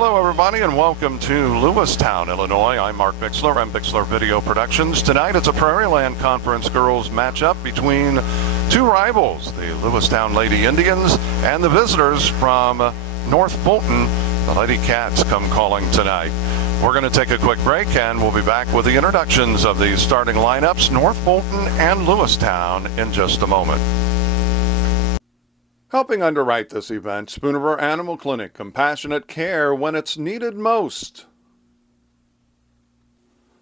Hello, everybody, and welcome to Lewistown, Illinois. I'm Mark Bixler. I'm Bixler Video Productions. Tonight, it's a Prairieland Conference girls matchup between two rivals, the Lewistown Lady Indians and the visitors from North Fulton. The Lady Cats come calling tonight. We're going to take a quick break, and we'll be back with the introductions of the starting lineups, North Fulton and Lewistown, in just a moment. Helping underwrite this event, Spoonerville Animal Clinic, compassionate care when it's needed most.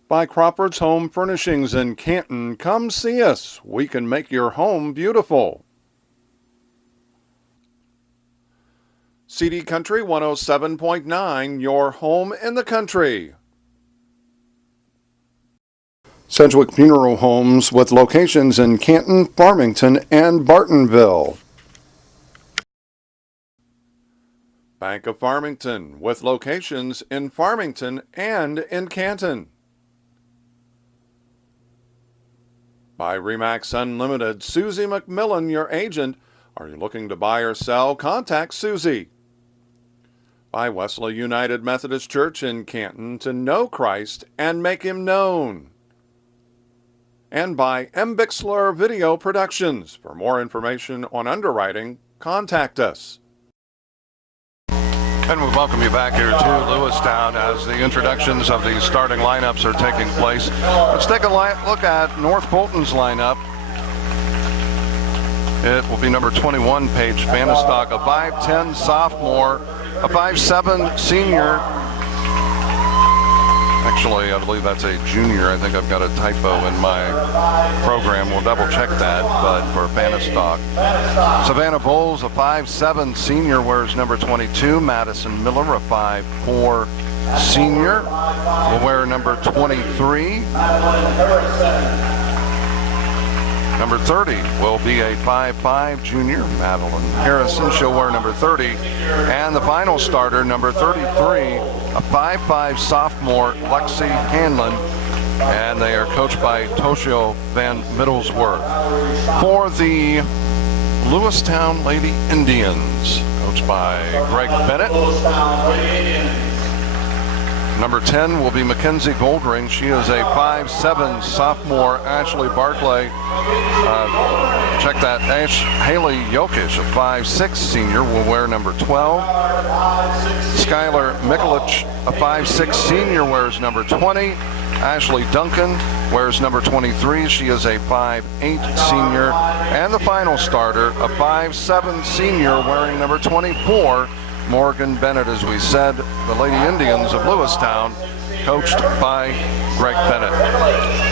By Crawford's Home Furnishings in Canton, come see us. We can make your home beautiful. CD Country 107.9, your home in the country. Sedgwick Funeral Homes with locations in Canton, Farmington, and Bartonville. Bank of Farmington, with locations in Farmington and in Canton. By Remax Unlimited, Susie McMillan, your agent. Are you looking to buy or sell? Contact Susie. By Wesley United Methodist Church in Canton, to know Christ and make Him known. And by M. Bixler Video Productions. For more information on underwriting, contact us. And we welcome you back here to Lewistown as the introductions of the starting lineups are taking place. Let's take a look at North Fulton's lineup. It will be number 21, Paige Bannistock, a 5'10 sophomore, a 5'7 senior. Actually, I believe that's a junior. I think I've got a typo in my program. We'll double check that, but for Bannistock. Savannah Bowles, a 5'7 senior, wears number 22. Madison Miller, a 5'4 senior, will wear number 23. Number 30 will be a 5'5 junior, Madeline Harrison. She'll wear number 30. And the final starter, number 33, a 5'5 sophomore, Lexi Hanlon. And they are coached by Toshio Van Middlesworth. For the Lewistown Lady Indians, coached by Greg Bennett. Number 10 will be Mackenzie Goldring. She is a 5'7 sophomore. Ashley Barclay, check that. Haley Jokic, a 5'6 senior, will wear number 12. Skylar Mikulich, a 5'6 senior, wears number 20. Ashley Duncan wears number 23. She is a 5'8 senior. And the final starter, a 5'7 senior, wearing number 24. Morgan Bennett, as we said, the Lady Indians of Lewistown, coached by Greg Bennett.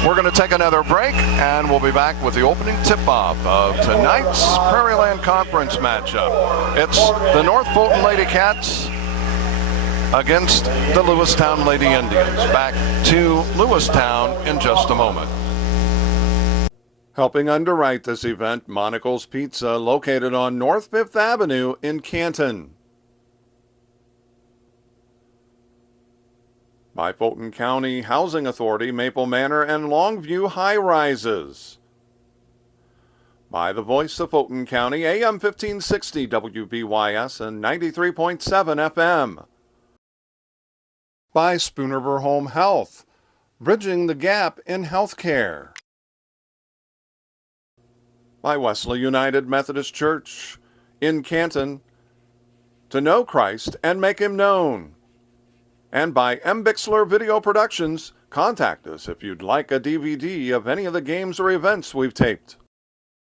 We're going to take another break, and we'll be back with the opening tip-off of tonight's Prairieland Conference matchup. It's the North Fulton Lady Cats against the Lewistown Lady Indians. Back to Lewistown in just a moment. Helping underwrite this event, Monocle's Pizza, located on North 5th Avenue in Canton. By Fulton County Housing Authority, Maple Manor, and Longview High Rises. By the Voice of Fulton County, AM 1560 WBYS and 93.7 FM. By Spoonerville Home Health, bridging the gap in healthcare. By Wesley United Methodist Church in Canton, to know Christ and make Him known. And by M. Bixler Video Productions. Contact us if you'd like a DVD of any of the games or events we've taped.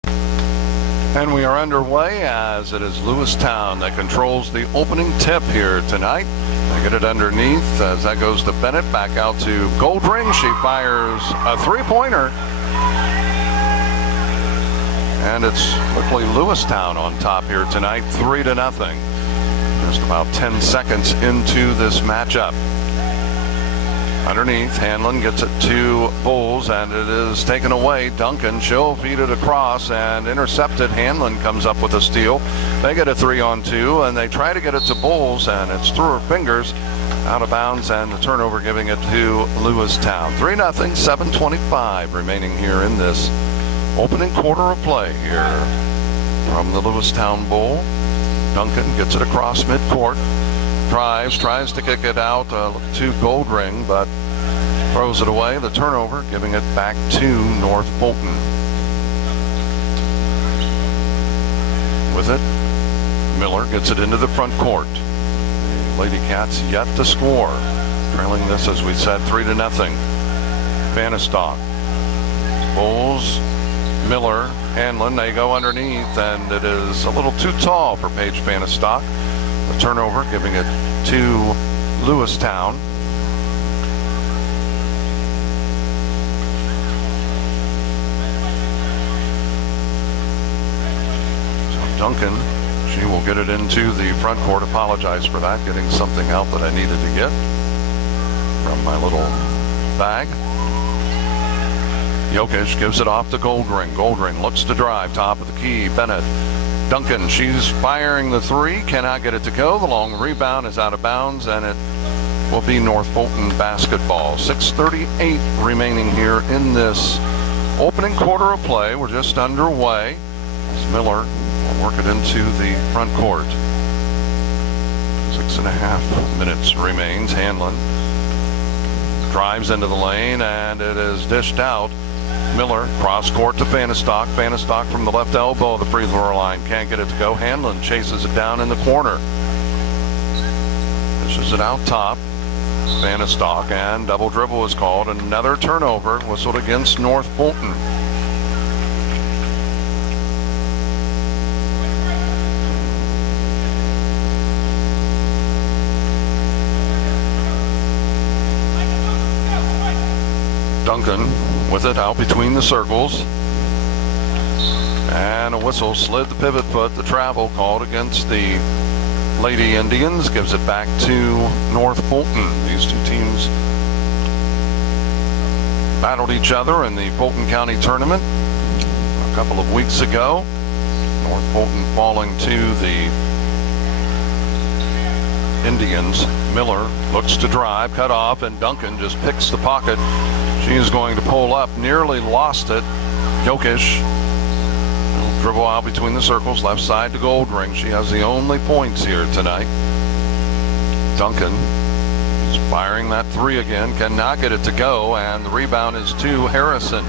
And we are underway as it is Lewistown that controls the opening tip here tonight. They get it underneath as that goes to Bennett, back out to Goldring. She fires a three-pointer. And it's quickly Lewistown on top here tonight, 3-0. Just about 10 seconds into this matchup. Underneath, Hanlon gets it to Bowles, and it is taken away. Duncan, she'll feed it across and intercepted. Hanlon comes up with a steal. They get a 3-on-2, and they try to get it to Bowles, and it's through her fingers, out of bounds, and the turnover giving it to Lewistown. 3-0, 7:25 remaining here in this opening quarter of play here from the Lewistown Bowl. Duncan gets it across midcourt. tries to kick it out to Goldring, but throws it away. The turnover, giving it back to North Fulton. With it, Miller gets it into the front court. Lady Cats yet to score. Trailing this, as we said, 3-0. Bannistock. Bulls, Miller, Hanlon, they go underneath, and it is a little too tall for Paige Bannistock. The turnover, giving it to Lewistown. So Duncan, she will get it into the front court. Apologize for that, getting something out that I needed to get from my little bag. Jokic gives it off to Goldring. Goldring looks to drive, top of the key. Bennett. Duncan, she's firing the three, cannot get it to go. The long rebound is out of bounds, and it will be North Fulton basketball. 6:38 remaining here in this opening quarter of play. We're just underway as Miller will work it into the front court. 6.5 minutes remains. Hanlon drives into the lane, and it is dished out. Miller cross court to Bannistock. Bannistock from the left elbow of the free throw line, can't get it to go. Hanlon chases it down in the corner. Dishes it out top. Bannistock, and double dribble is called. Another turnover whistled against North Fulton. Duncan with it out between the circles, and a whistle slid the pivot foot. The travel called against the Lady Indians, gives it back to North Fulton. These two teams battled each other in the Fulton County tournament a couple of weeks ago. North Fulton falling to the Indians. Miller looks to drive, cut off, and Duncan just picks the pocket. She is going to pull up, nearly lost it. Jokic, dribble out between the circles, left side to Goldring. She has the only points here tonight. Duncan is firing that three again, cannot get it to go, and the rebound is to Harrison.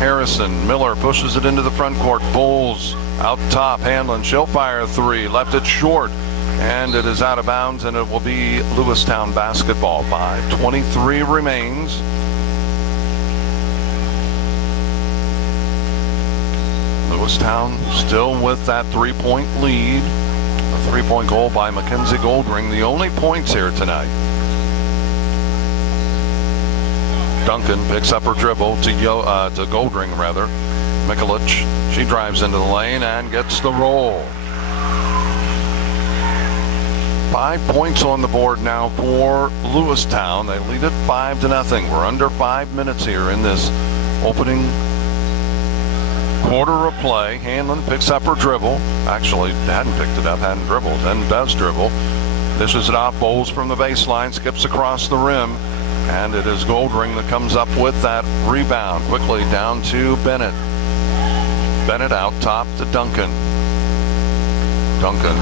Harrison, Miller pushes it into the front court. Bulls out top, Hanlon, she'll fire a three, left it short, and it is out of bounds, and it will be Lewistown basketball. 5:23 remains. Lewistown still with that three-point lead. A three-point goal by Mackenzie Goldring, the only points here tonight. Duncan picks up her dribble to Goldring, rather. Mikulich, she drives into the lane and gets the roll. 5 points on the board now for Lewistown. They lead it 5-0. We're under 5 minutes here in this opening quarter of play. Hanlon picks up her dribble. Actually, hadn't picked it up, hadn't dribbled, then does dribble. Dishes it off, bowls from the baseline, skips across the rim, and it is Goldring that comes up with that rebound. Quickly down to Bennett. Bennett out top to Duncan. Duncan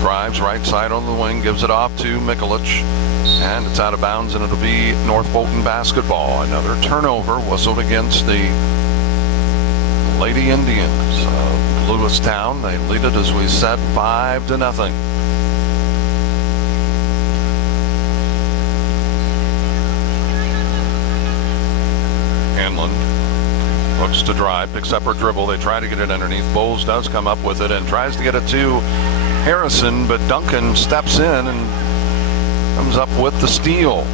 drives right side on the wing, gives it off to Mikulich, and it's out of bounds, and it'll be North Fulton basketball. Another turnover whistled against the Lady Indians of Lewistown. They lead it, as we said, 5-0. Hanlon looks to drive, picks up her dribble. They try to get it underneath. Bowles does come up with it and tries to get it to Harrison, but Duncan steps in and comes up with the steal.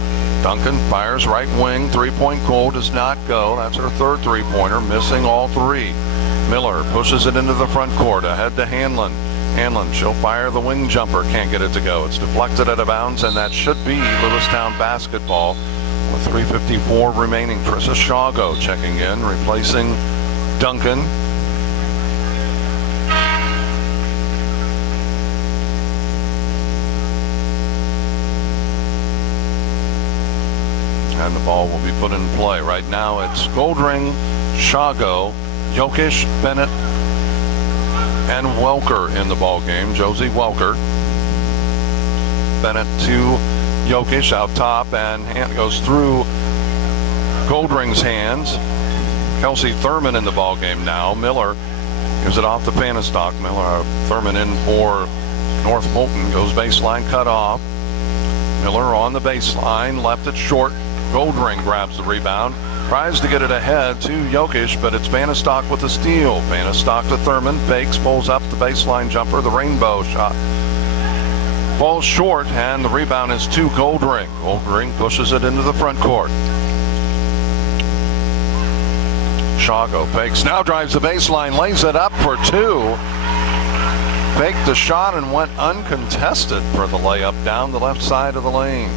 Duncan fires right wing, three-point goal does not go. That's her third three-pointer, missing all three. Miller pushes it into the front court, ahead to Hanlon. Hanlon, she'll fire the wing jumper, can't get it to go. It's deflected out of bounds, and that should be Lewistown basketball with 3:54 remaining. Trissa Shago checking in, replacing Duncan. And the ball will be put in play. Right now it's Goldring, Shago, Jokic, Bennett, and Welker in the ball game. Josie Welker. Bennett to Jokic out top, and hand goes through Goldring's hands. Kelsey Thurman in the ball game now. Miller gives it off to Panistock. Thurman in for North Fulton, goes baseline, cut off. Miller on the baseline, left it short. Goldring grabs the rebound, tries to get it ahead to Jokic, but it's Panistock with the steal. Panistock to Thurman, fakes, pulls up the baseline jumper, the rainbow shot. Falls short, and the rebound is to Goldring. Goldring pushes it into the front court. Shago fakes, now drives the baseline, lays it up for two. Faked the shot and went uncontested for the layup down the left side of the lane.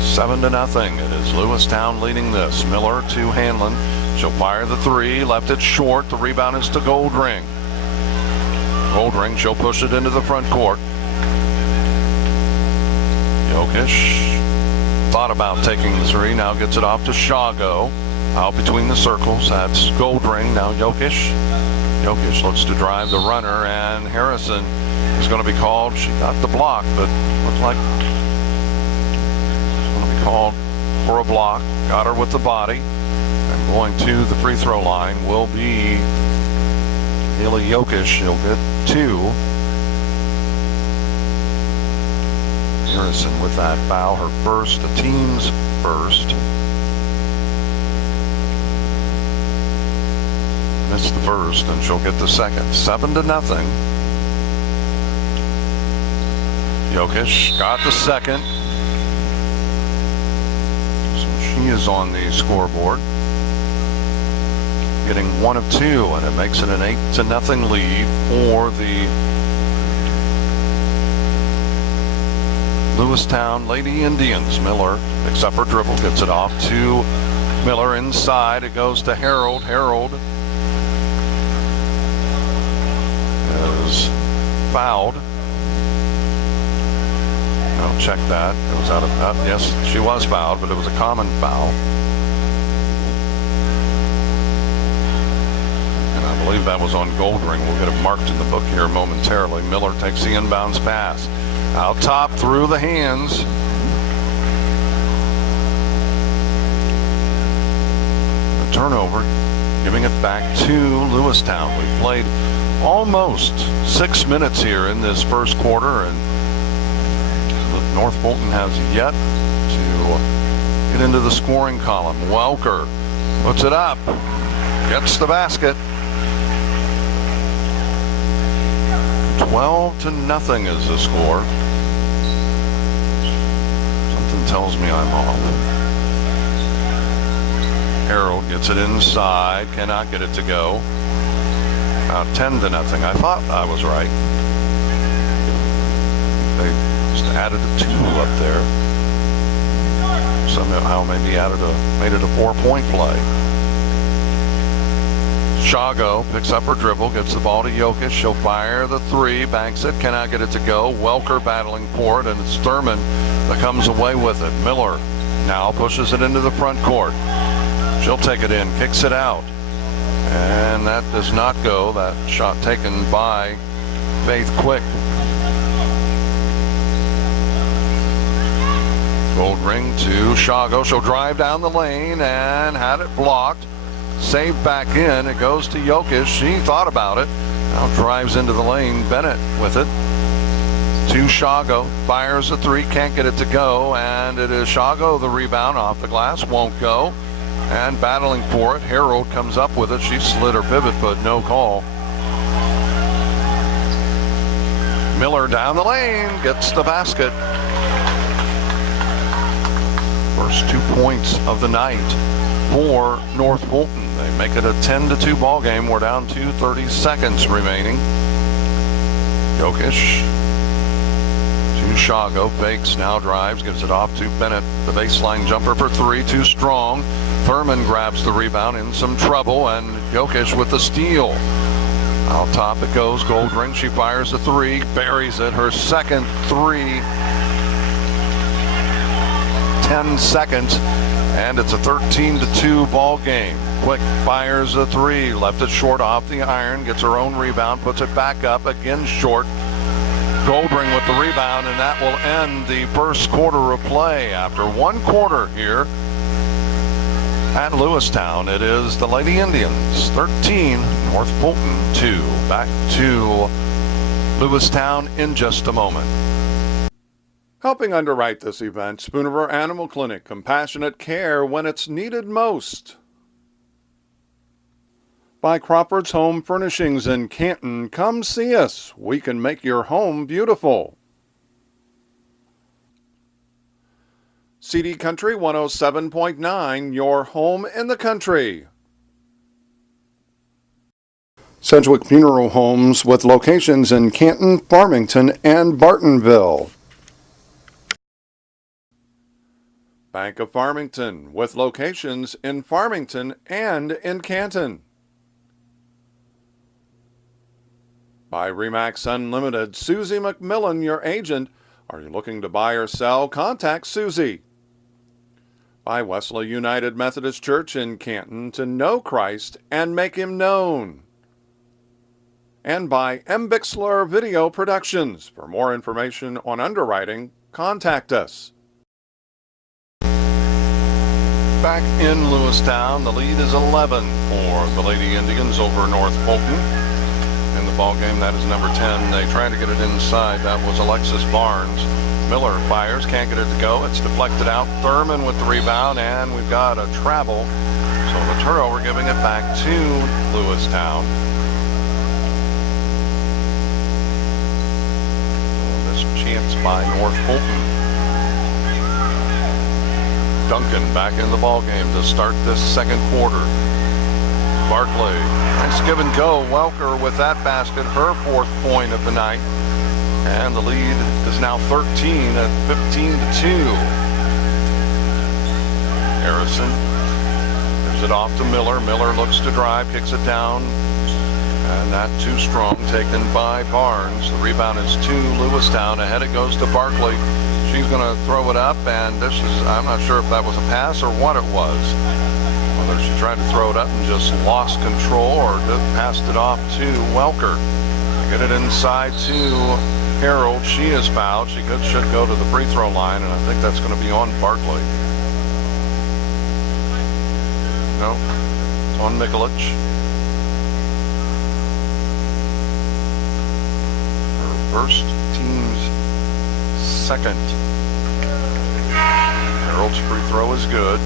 7-0. It is Lewistown leading this. Miller to Hanlon. She'll fire the three, left it short. The rebound is to Goldring. Goldring, she'll push it into the front court. Jokic thought about taking the three, now gets it off to Shago. Out between the circles, that's Goldring, now Jokic. Jokic looks to drive the runner, and Harrison is going to be called. She got the block, but looks like it's going to be called for a block. Got her with the body. And going to the free throw line will be Haley Jokic. She'll get two. Harrison with that foul, her first, the team's first. Missed the first, and she'll get the second. 7-0. Jokic got the second. So she is on the scoreboard, getting 1 of 2, and it makes it an 8-0 lead for the Lewistown Lady Indians. Miller picks up her dribble, gets it off to Miller inside. It goes to Harold. Harold is fouled. I'll check that. It was out of that. Yes, she was fouled, but it was a common foul. And I believe that was on Goldring. We'll get it marked in the book here momentarily. Miller takes the inbounds pass. Out top through the hands. A turnover, giving it back to Lewistown. We played almost 6 minutes here in this first quarter, and North Fulton has yet to get into the scoring column. Welker puts it up, gets the basket. 12-0 is the score. Something tells me I'm off. Harold gets it inside, cannot get it to go. 10-0. I thought I was right. They just added a 2 up there. Somehow maybe made it a 4-point play. Shago picks up her dribble, gets the ball to Jokic. She'll fire the three, banks it, cannot get it to go. Welker battling for it, and it's Thurman that comes away with it. Miller now pushes it into the front court. She'll take it in, kicks it out. And that does not go. That shot taken by Faith Quick. Goldring to Shago. She'll drive down the lane and had it blocked. Saved back in. It goes to Jokic. She thought about it. Now drives into the lane. Bennett with it. To Shago. Fires a three. Can't get it to go. And it is Shago, the rebound off the glass. Won't go. And battling for it. Harold comes up with it. She slid her pivot, but no call. Miller down the lane. Gets the basket. First 2 points of the night for North Fulton. They make it a 10-2 ball game. We're down to 30 seconds remaining. Jokic to Shago, fakes, now drives, gives it off to Bennett. The baseline jumper for three, too strong. Thurman grabs the rebound, in some trouble, and Jokic with the steal. Out top it goes. Goldring, she fires the three, buries it. Her second three. 10 seconds, and it's a 13-2 ball game. Quick fires a three, left it short off the iron, gets her own rebound, puts it back up, again short. Goldring with the rebound, and that will end the first quarter of play. After one quarter here at Lewistown, it is the Lady Indians 13, North Fulton 2. Back to Lewistown in just a moment. Helping underwrite this event, Spooniver Animal Clinic, compassionate care when it's needed most. By Crawford's Home Furnishings in Canton, come see us. We can make your home beautiful. CD Country 107.9, your home in the country. Sedgwick Funeral Homes with locations in Canton, Farmington, and Bartonville. Bank of Farmington with locations in Farmington and in Canton. By Remax Unlimited, Susie McMillan, your agent. Are you looking to buy or sell? Contact Susie. By Wesley United Methodist Church in Canton, to know Christ and make him known. And by M. Bixler Video Productions. For more information on underwriting, contact us. Back in Lewistown, the lead is 11 for the Lady Indians over North Fulton. In the ball game, that is number 10. They tried to get it inside. That was Alexis Barnes. Miller fires, can't get it to go. It's deflected out. Thurman with the rebound, and we've got a travel. So the turnover, giving it back to Lewistown. This chance by North Fulton. Duncan back in the ball game to start this second quarter. Barclay, nice give and go. Welker with that basket, her fourth point of the night. And the lead is now 13 at 15-2. Harrison gives it off to Miller. Miller looks to drive, kicks it down. And not too strong, taken by Barnes. The rebound is to Lewistown. Ahead it goes to Barclay. She's going to throw it up, and this is, I'm not sure if that was a pass or what it was. Whether she tried to throw it up and just lost control or passed it off to Welker. Get it inside to Harold. She is fouled. She should go to the free throw line, and I think that's going to be on Barclay. No, it's on Mikulich. Her first, team's second. Harold's free throw is good.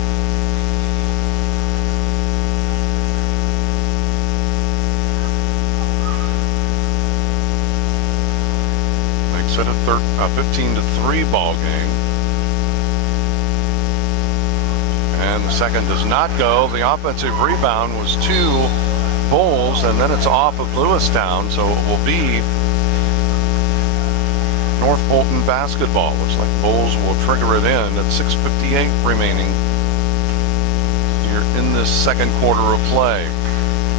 Makes it a 15-3 ball game. And the second does not go. The offensive rebound was to Bowles, and then it's off of Lewistown, so it will be North Fulton basketball. Looks like Bowles will trigger it in at 6:58 remaining here in this second quarter of play.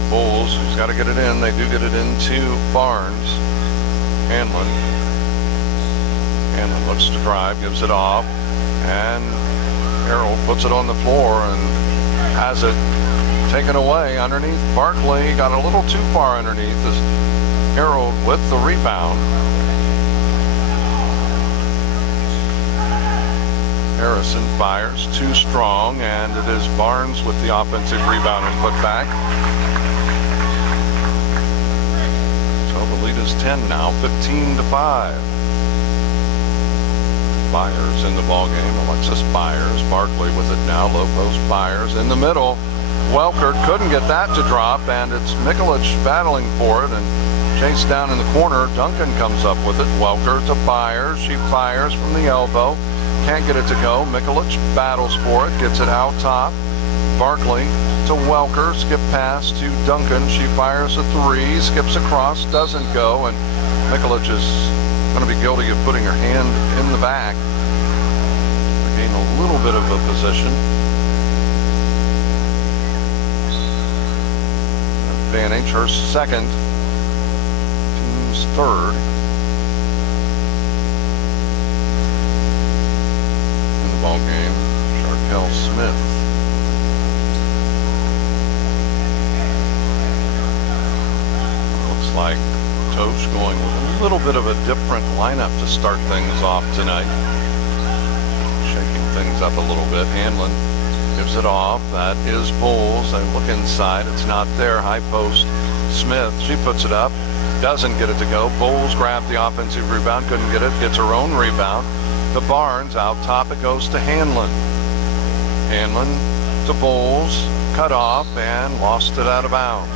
Bowles, who's got to get it in. They do get it into Barnes. Hanlon looks to drive, gives it off, and Harold puts it on the floor and has it taken away underneath. Barclay got a little too far underneath as Harold with the rebound. Harrison fires, too strong, and it is Barnes with the offensive rebound and put back. So the lead is 10 now, 15-5. Byers in the ball game. Alexis Byers, Barclay with it now. Low post Byers in the middle. Welker couldn't get that to drop, and it's Mikulich battling for it and chased down in the corner. Duncan comes up with it. Welker to Byers. She fires from the elbow. Can't get it to go. Mikulich battles for it. Gets it out top. Barclay to Welker. Skip pass to Duncan. She fires a three. Skips across. Doesn't go. And Mikulich is going to be guilty of putting her hand in the back. Gain a little bit of a position. Advantage, her second, team's third. In the ball game, Sharkel Smith. Looks like Tosh going with a little bit of a different lineup to start things off tonight. Shaking things up a little bit. Hanlon gives it off. That is Bowles. They look inside. It's not there. High post. Smith. She puts it up. Doesn't get it to go. Bowles grabbed the offensive rebound. Couldn't get it. Gets her own rebound. To Barnes. Out top it goes to Hanlon. Hanlon to Bowles. Cut off and lost it out of bounds.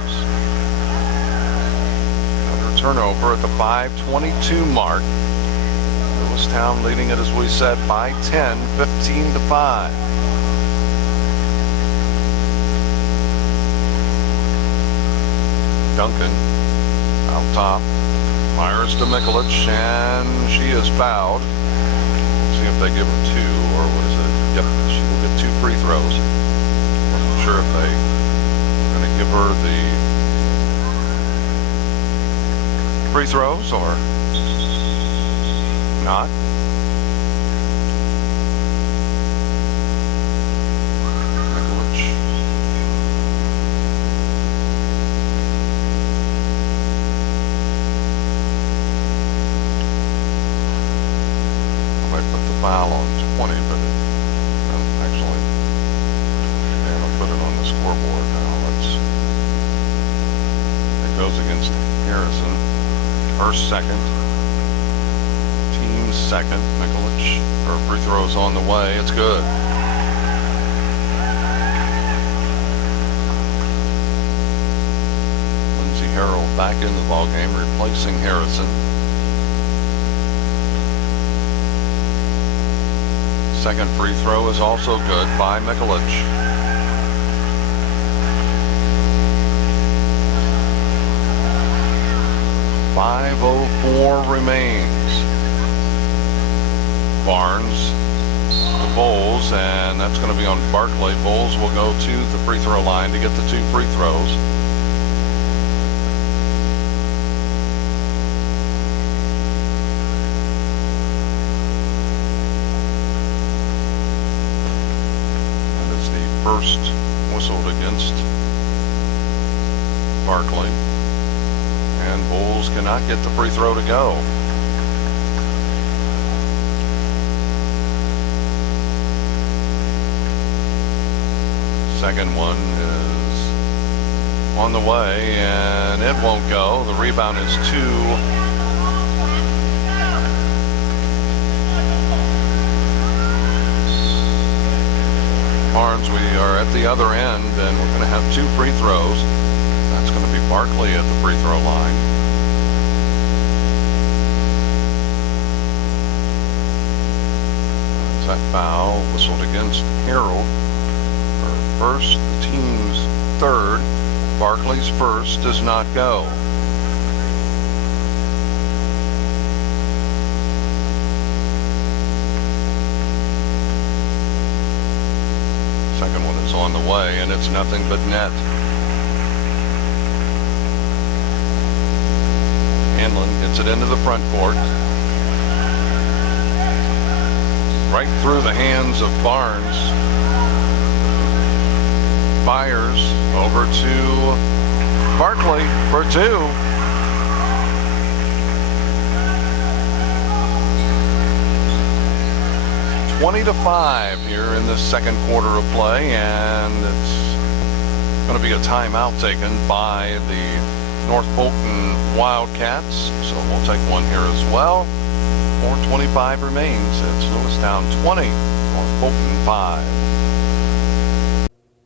Another turnover at the 5:22 mark. Lewistown leading it, as we said, by 10, 15-5. Duncan out top. Myers to Mikulich, and she is fouled. See if they give her two, or what is it? Yep, she will get 2 free throws. Wasn't sure if they were going to give her the free throws or not. Mikulich. They put the foul on 20, but it actually, and I'll put it on the scoreboard now. It goes against Harrison. Her second. Team's second. Mikulich, her free throw's on the way. It's good. Lindsay Harrell back in the ballgame, replacing Harrison. Second free throw is also good by Mikulich. .504 remains. Barnes to Bowles, and that's going to be on Barkley. Bowles will go to the free throw line to get the 2 free throws. First whistled against Barkley, and Bowles cannot get the free throw to go. Second one is on the way, and it won't go. The rebound is 2. Barnes, we are at the other end, and we're going to have 2 free throws. That's going to be Barkley at the free throw line. That's that foul whistled against Harold. Her first, the team's third. Barkley's first does not go. Second one is on the way, and it's nothing but net. Hanlon gets it into the front court. Right through the hands of Barnes. Fires over to Barkley for 2. .20-5 here in the second quarter of play, and it's going to be a timeout taken by the North Fulton Wildcats. So we'll take one here as well. 4:25 remains. It's Lewistown 20, North Fulton 5.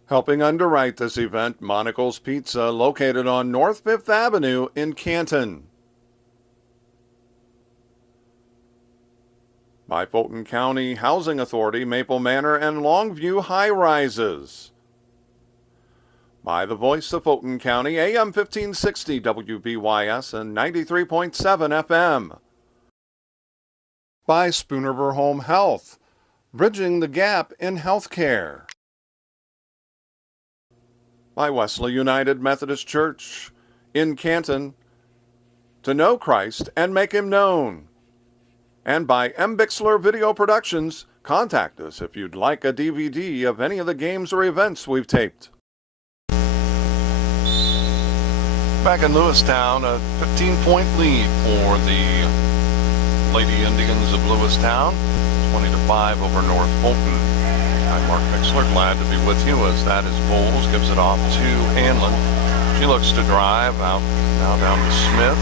Helping underwrite this event, Monocle's Pizza, located on North 5th Avenue in Canton. By Fulton County Housing Authority, Maple Manor, and Longview High Rises. By the Voice of Fulton County, AM 1560 WBYS and 93.7 FM. By Spoonerver Home Health, bridging the gap in healthcare. By Wesley United Methodist Church in Canton, to know Christ and make Him known. And by M. Bixler Video Productions, contact us if you'd like a DVD of any of the games or events we've taped. Back in Lewistown, a 15-point lead for the Lady Indians of Lewistown, 20-5 over North Fulton. I'm Mark Bixler, glad to be with you as that is Bowles, gives it off to Hanlon. She looks to drive out now down to Smith,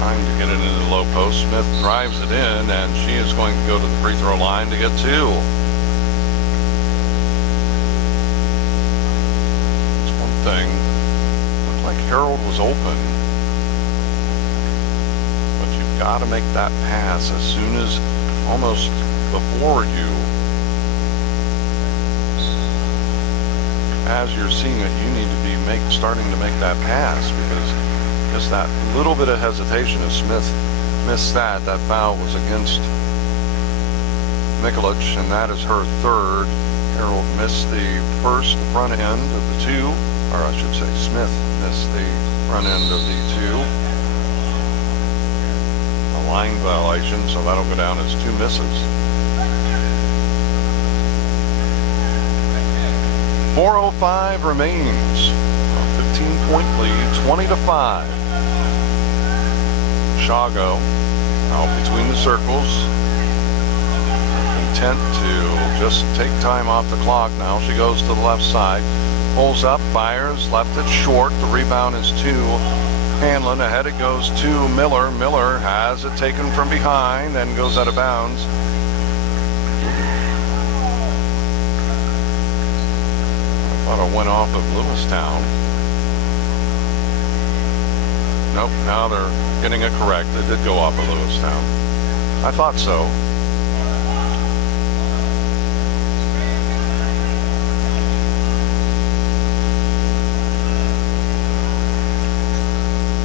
trying to get it into the low post. Smith drives it in, and she is going to go to the free throw line to get two. That's one thing. Looked like Harold was open, but you've got to make that pass as soon as almost before you. As you're seeing it, you need to be starting to make that pass, because just that little bit of hesitation as Smith missed that foul was against Mikulich, and that is her third. Harold missed the front end of the two, or I should say Smith missed the front end of the two. A line violation, so that'll go down as two misses. 4:05 remains. A 15-point lead, 20-5. Shago out between the circles, content to just take time off the clock. Now she goes to the left side, pulls up, fires, left it short. The rebound is to Hanlon. Ahead it goes to Miller. Miller has it taken from behind and goes out of bounds. I thought it went off of Lewistown. Nope, now they're getting it correct. It did go off of Lewistown. I thought so.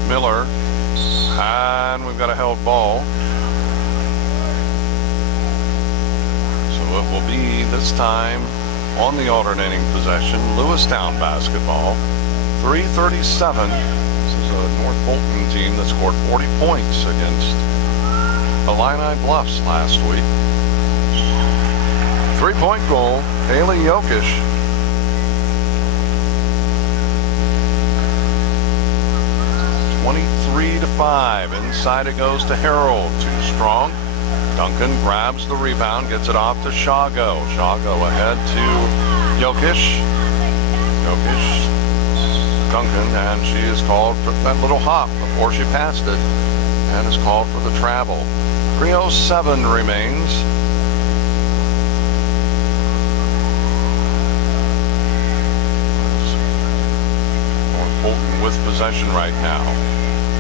Miller, and we've got a held ball. So it will be this time on the alternating possession, Lewistown basketball. 3:37. The North Fulton team that scored 40 points against Illini Bluffs last week. 3-point goal, Haley Yokish. (23-5). Inside it goes to Harold. Too strong. Duncan grabs the rebound, gets it off to Shago. Shago ahead to Yokish. Yokish. Duncan, and she is called for that little hop before she passed it, and is called for the travel. 3:07 remains. North Fulton with possession right now.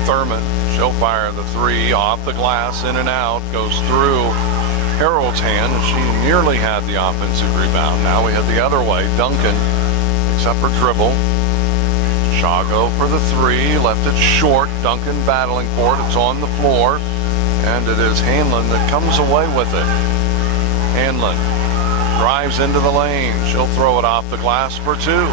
Thurman, she'll fire the three off the glass, in and out, goes through Harold's hand, and she nearly had the offensive rebound. Now we head the other way. Duncan, except for dribble. Shago for the three, left it short. Duncan battling for it. It's on the floor, and it is Hanlon that comes away with it. Hanlon drives into the lane. She'll throw it off the glass for two.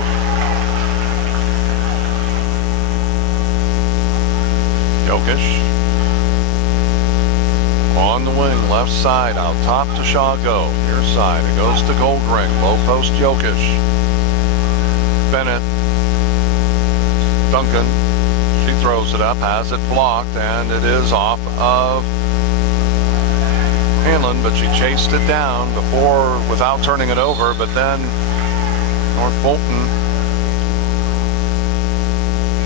Yokish on the wing, left side, out top to Shago. Near side, it goes to Goldring. Low post Yokish. Bennett. Duncan, she throws it up, has it blocked, and it is off of Hanlon, but she chased it down before without turning it over. But then North Fulton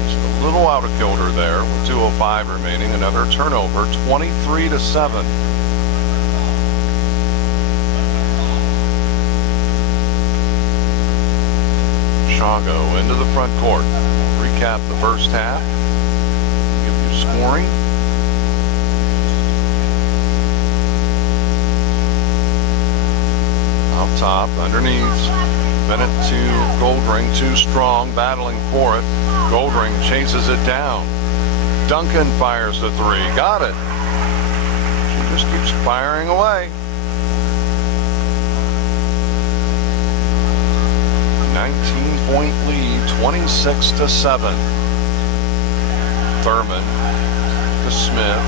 just a little out of kilter there with 2:05 remaining. Another turnover, 23-7. Shago into the front court. Recap the first half. Give you scoring. Out top, underneath. Bennett to Goldring, too strong, battling for it. Goldring chases it down. Duncan fires the three. Got it. She just keeps firing away. 19-point lead, 26-7. Thurman to Smith.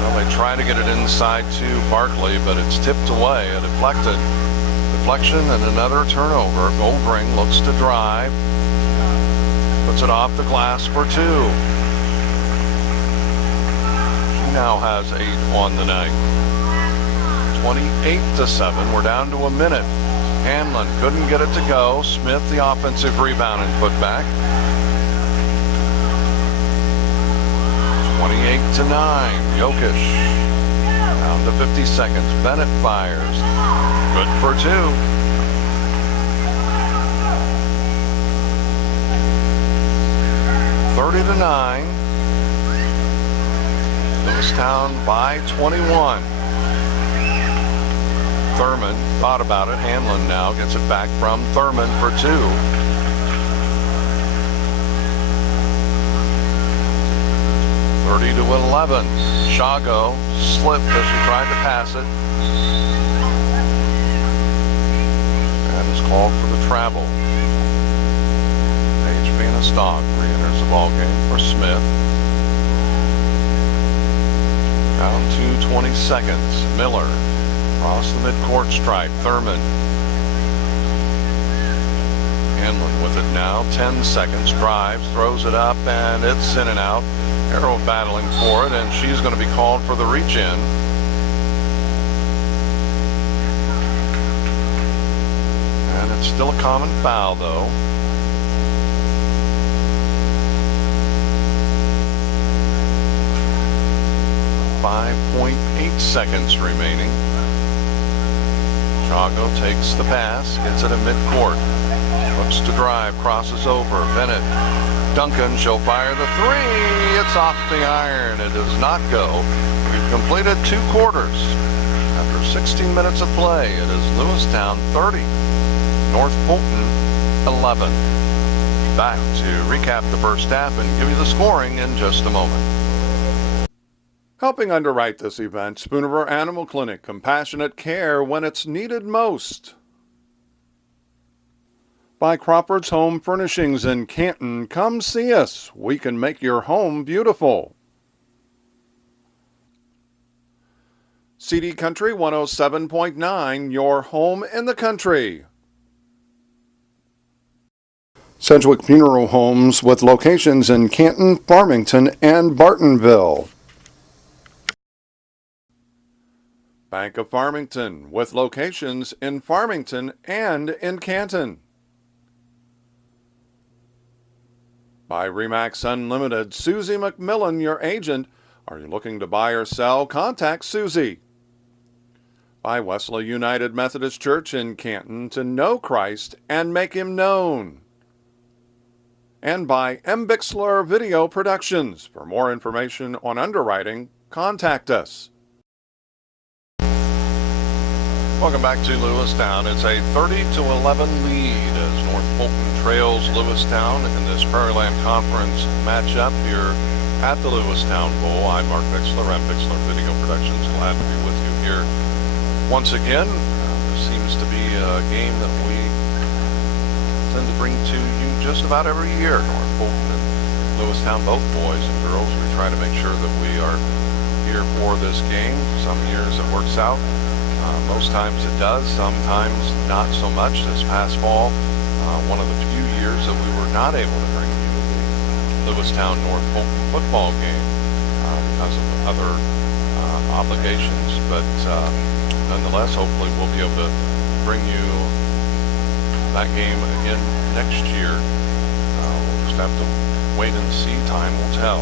Well, they try to get it inside to Barkley, but it's tipped away. A deflection and another turnover. Goldring looks to drive. Puts it off the glass for 2. She now has 8 on the night. 28-7. We're down to a minute. Hanlon couldn't get it to go. Smith, the offensive rebound and put back. 28-9. Jokic. Down to 50 seconds. Bennett fires. Good for 2. 30-9. Lewistown by 21. Thurman thought about it. Hanlon now gets it back from Thurman for 2. 30-11. Shago slipped as she tried to pass it. And is called for the travel. Paige Stock re-enters the ball game for Smith. Down to 20 seconds. Miller across the midcourt stripe. Thurman. Hanlon with it now. 10 seconds. Drives, throws it up, and it's in and out. Arrow battling for it, and she's going to be called for the reach-in. And it's still a common foul, though. .8 seconds remaining. Chago takes the pass, gets it in midcourt. Looks to drive, crosses over. Bennett. Duncan, she'll fire the 3. It's off the iron. It does not go. We've completed 2 quarters. After 16 minutes of play, it is Lewistown 30, North Fulton 11. Back to recap the first half and give you the scoring in just a moment. Helping underwrite this event, Spoon River Animal Clinic, compassionate care when it's needed most. By Crawford's Home Furnishings in Canton, come see us. We can make your home beautiful. CD Country 107.9, your home in the country. Sedgwick Funeral Homes with locations in Canton, Farmington, and Bartonville. Bank of Farmington with locations in Farmington and in Canton. By Remax Unlimited, Susie McMillan, your agent. Are you looking to buy or sell? Contact Susie. By Wesley United Methodist Church in Canton, to know Christ and make Him known. And by M. Bixler Video Productions. For more information on underwriting, contact us. Welcome back to Lewistown. It's a 30-11 lead as North Fulton trails Lewistown in this Prairieland Conference matchup here at the Lewistown Bowl. I'm Mark Bixler, I'm Bixler Video Productions. Glad to be with you here once again. This seems to be a game that we tend to bring to you just about every year. North Fulton and Lewistown, both boys and girls. We try to make sure that we are here for this game. Some years it works out. Most times it does, sometimes not so much. This past fall, one of the few years that we were not able to bring you the Lewistown North Fulton football game because of other obligations, but nonetheless, hopefully we'll be able to bring you that game again next year. We'll just have to wait and see. Time will tell.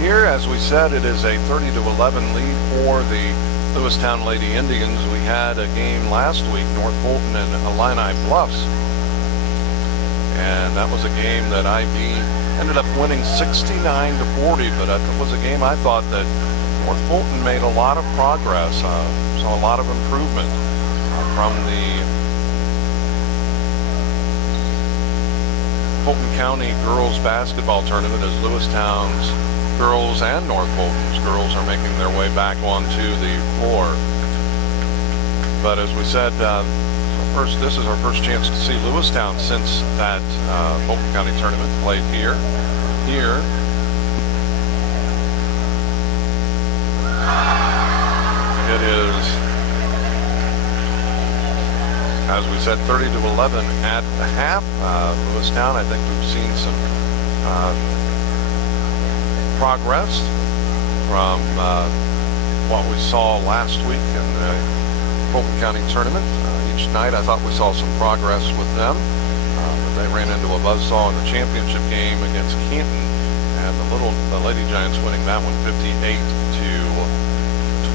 Here, as we said, it is a 30-11 lead for the Lewistown Lady Indians. We had a game last week, North Fulton and Illini Bluffs, and that was a game that IB ended up winning 69-40, but it was a game I thought that North Fulton made a lot of progress, saw a lot of improvement from the Fulton County girls basketball tournament as Lewistown's girls and North Fulton's girls are making their way back onto the floor. But as we said, this is our first chance to see Lewistown since that Fulton County tournament played here. It is, as we said, 30-11 at the half. Lewistown, I think we've seen some progress from what we saw last week in the Fulton County tournament. Each night I thought we saw some progress with them, but they ran into a buzzsaw in the championship game against Canton, and the Lady Giants winning that one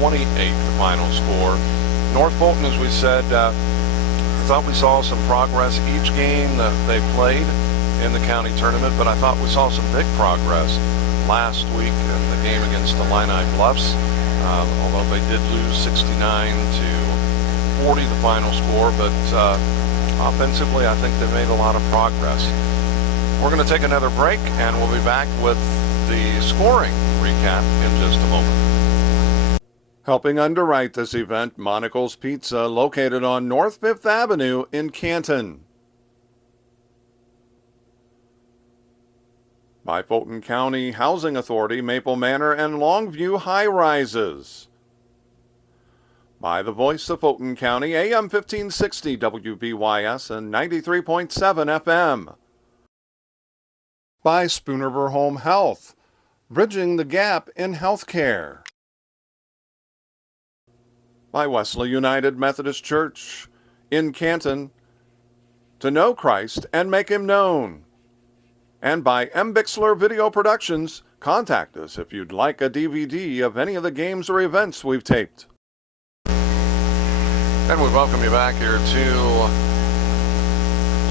58-28, the final score. North Fulton, as we said, I thought we saw some progress each game that they played in the county tournament, but I thought we saw some big progress last week in the game against the Illini Bluffs, although they did lose 69-40 the final score, but offensively I think they made a lot of progress. We're going to take another break and we'll be back with the scoring recap in just a moment. Helping underwrite this event, Monocle's Pizza, located on North 5th Avenue in Canton. By Fulton County Housing Authority, Maple Manor and Longview High Rises. By the Voice of Fulton County, AM 1560 WBYS and 93.7 FM. By Spoonerver Home Health, bridging the gap in healthcare. By Wesley United Methodist Church in Canton, to know Christ and make Him known. And by Bixler Video Productions, contact us if you'd like a DVD of any of the games or events we've taped. And we welcome you back here to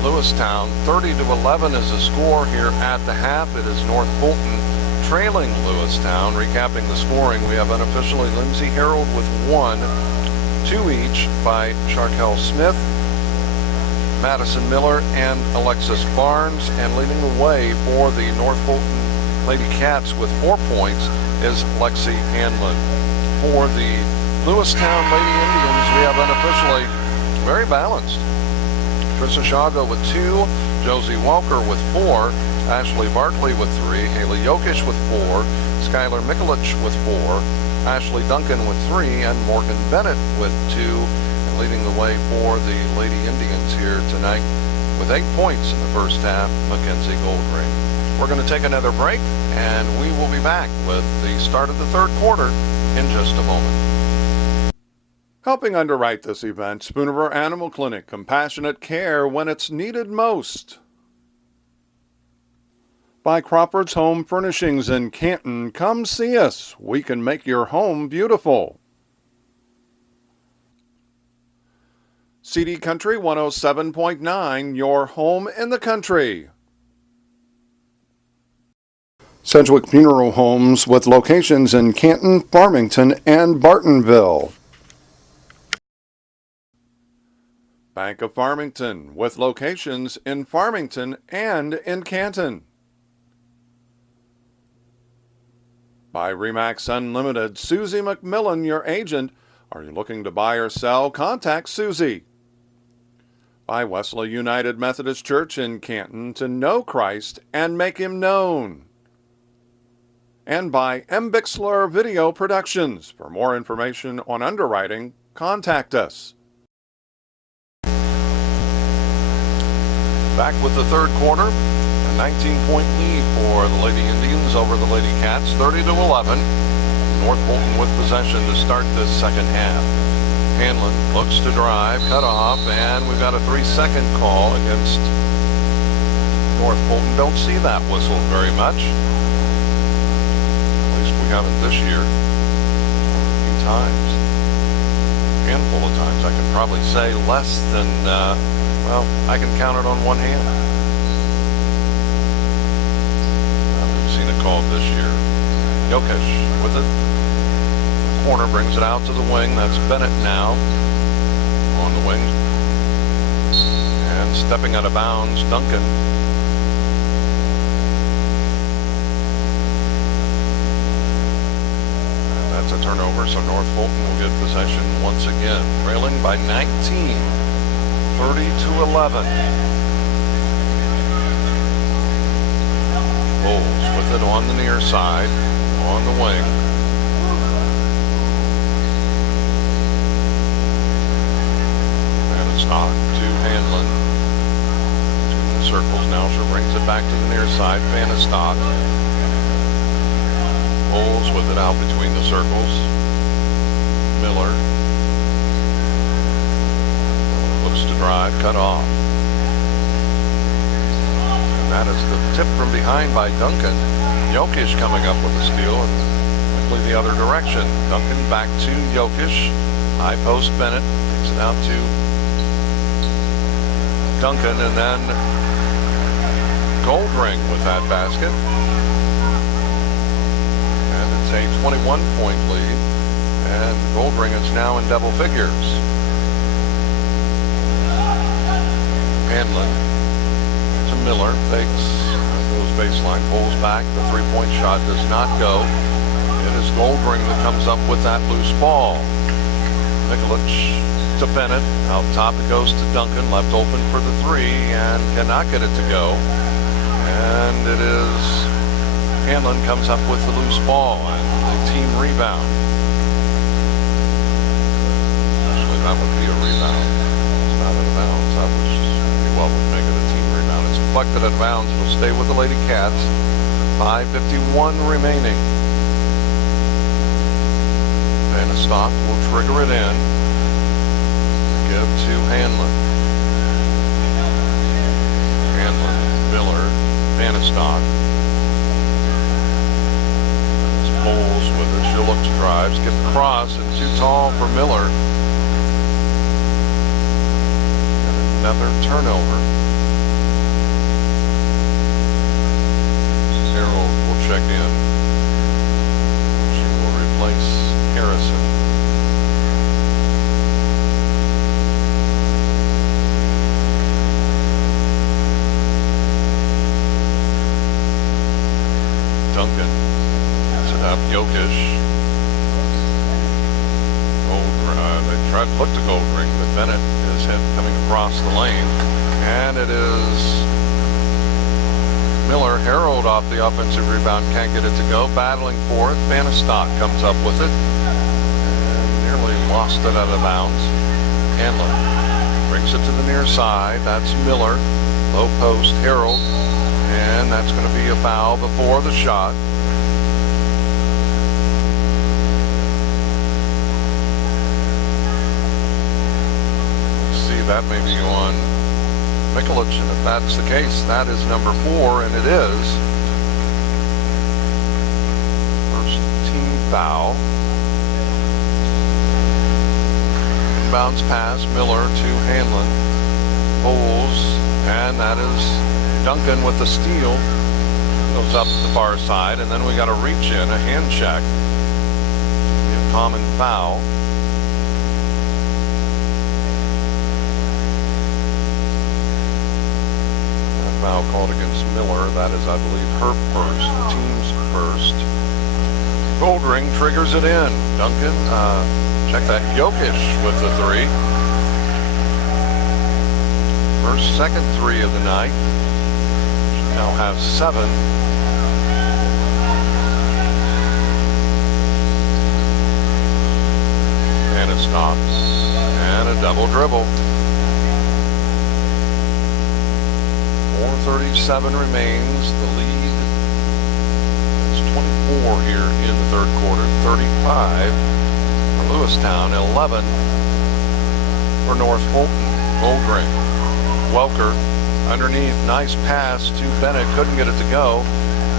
Lewistown. 30-11 is the score here at the half. It is North Fulton trailing Lewistown. Recapping the scoring, we have unofficially Lindsay Harold with 1, 2 each by Sharkel Smith, Madison Miller, and Alexis Barnes. And leading the way for the North Fulton Lady Cats with 4 points is Lexi Hanlon. For the Lewistown Lady Indians, we have unofficially very balanced. Trissa Shago with 2, Josie Walker with 4, Ashley Barkley with 3, Haley Yokish with 4, Skylar Mikulich with 4, Ashley Duncan with 3, and Morgan Bennett with 2. And leading the way for the Lady Indians here tonight with 8 points in the first half, Mackenzie Goldring. We're going to take another break, and we will be back with the start of the third quarter in just a moment. Helping underwrite this event, Spoonerver Animal Clinic, compassionate care when it's needed most. By Crawford's Home Furnishings in Canton, come see us. We can make your home beautiful. CD Country 107.9, your home in the country. Sedgwick Funeral Homes with locations in Canton, Farmington, and Bartonville. Bank of Farmington with locations in Farmington and in Canton. By Remax Unlimited, Susie McMillan, your agent. Are you looking to buy or sell? Contact Susie. By Wesley United Methodist Church in Canton, to know Christ and make Him known. And by Bixler Video Productions. For more information on underwriting, contact us. Back with the third quarter, a 19-point lead for the Lady Indians over the Lady Cats, 30-11. North Fulton with possession to start this second half. Hanlon looks to drive, cut off, and we've got a 3-second call against North Fulton. Don't see that whistled very much. At least we haven't this year. A few times. A handful of times. I can probably say less than, well, I can count it on one hand. We've seen it called this year. Yokish with it. The corner brings it out to the wing. That's Bennett now on the wing. And stepping out of bounds, Duncan. And that's a turnover, so North Fulton will get possession once again. Trailing by 19. 30-11. Bowles with it on the near side, on the wing. And it's knocked to Hanlon. 2 circles Now she brings it back to the near side. Vanastock pulls with it out between the circles. Miller looks to drive, cut off. And that is the tip from behind by Duncan. Jokic coming up with a steal and quickly the other direction. Duncan back to Jokic. High post Bennett takes it out to Duncan, and then Goldring with that basket. And it's a 21-point lead. And Goldring is now in double figures. Hanlon to Miller, fakes, goes baseline, pulls back. The three-point shot does not go. It is Goldring that comes up with that loose ball. Nikolic to Bennett. Out top it goes to Duncan. Left open for the three and cannot get it to go. And it is Hanlon comes up with the loose ball and the team rebound. Actually, that would be a rebound. It's not out of bounds. That was pretty well would make it a team rebound. It's deflected out of bounds. Will stay with the Lady Cats. 5:51 remaining. Vanastock will trigger it in. Give to Hanlon. Hanlon, Miller, Vanastock. Pulls with it. She'll look to drives. Get across and too tall for Miller. And another turnover. Harold will check in. She will replace Harrison. Duncan set up Jokic. They tried to look to Goldring, but Bennett is hit coming across the lane. And it is Miller. Harold off the offensive rebound, can't get it to go. Battling for it. Vanastock comes up with it. Lost it out of bounds. Hanlon brings it to the near side. That's Miller. Low post, Harold. And that's going to be a foul before the shot. See, that may be on Nikolic, and if that's the case, that is number 4, and it is. First team foul. Bounce pass, Miller to Hanlon, pulls, and that is Duncan with the steal. Goes up to the far side, and then we got a reach in, a hand check. A common foul. That foul called against Miller. That is, I believe, her first, the team's first. Goldring triggers it in. Duncan, check that. Jokic with the three. Second three of the night. She now has 7. And a stop. And a double dribble. 4:37 remains. The lead is 24 here in the third quarter. 35. Lewistown, 11 for North Fulton. Goldring, Welker underneath, nice pass to Bennett, couldn't get it to go.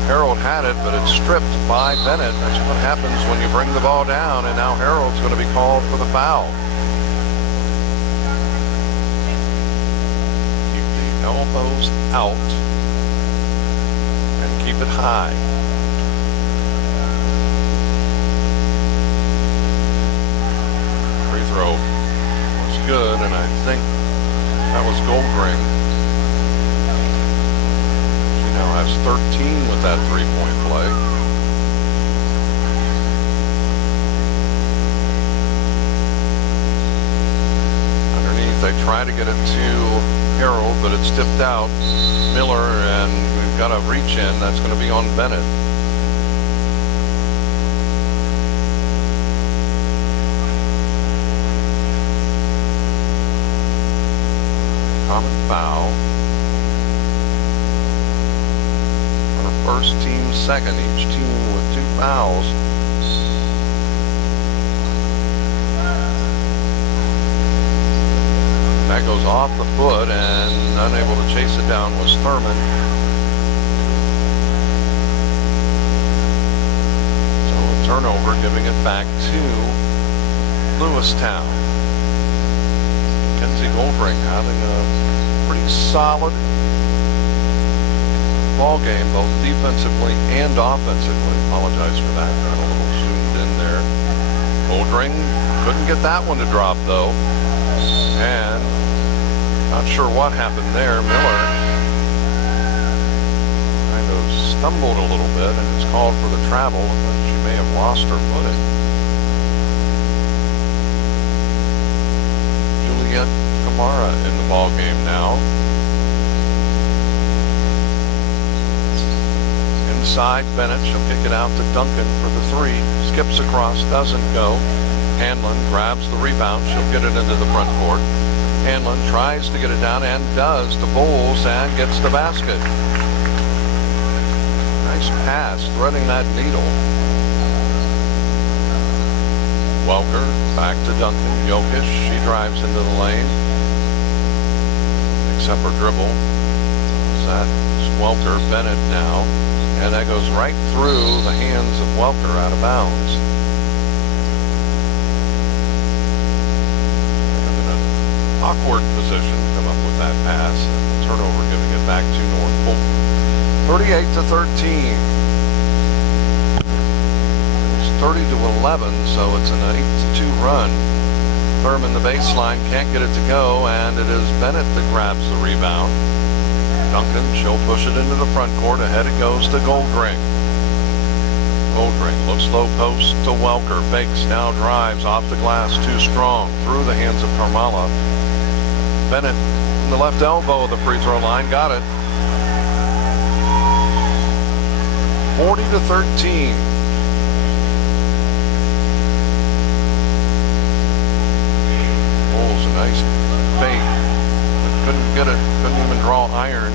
Harold had it, but it's stripped by Bennett. That's what happens when you bring the ball down, and now Harold's going to be called for the foul. Keep the elbows out and keep it high. Throw was good, and I think that was Goldring. She now has 13 with that three-point play. Underneath, they try to get it to Harold, but it's tipped out. Miller, and we've got a reach in. That's going to be on Bennett. Common foul. first, team second, each team with 2 fouls. That goes off the foot, and unable to chase it down was Thurman. So a turnover, giving it back to Lewistown. Mackenzie Goldring having a pretty solid ball game, both defensively and offensively. Apologize for that. Got a little zoomed in there. Goldring couldn't get that one to drop though. And not sure what happened there. Miller kind of stumbled a little bit and is called for the travel, but she may have lost her footing. Juliet Kamara in the ball game now. Inside Bennett, she'll kick it out to Duncan for the 3. Skips across, doesn't go. Hanlon grabs the rebound. She'll get it into the front court. Hanlon tries to get it down and does to Bowles and gets the basket. Nice pass, threading that needle. Welker back to Duncan. Jokic, she drives into the lane. Picks up her dribble. That's Welker. Bennett now. And that goes right through the hands of Welker, out of bounds. In an awkward position to come up with that pass. And the turnover giving it back to North Fulton. 38-13. It's 30-11, so it's an 8-2 run. Thurman, the baseline, can't get it to go, and it is Bennett that grabs the rebound. Duncan, she'll push it into the front court. Ahead it goes to Goldring. Goldring looks low post to Welker. Fakes, now drives off the glass, too strong. Through the hands of Carmalla. Bennett from the left elbow of the free throw line. Got it. 40-13. Bowles, a nice fake. Couldn't get it, couldn't even draw iron.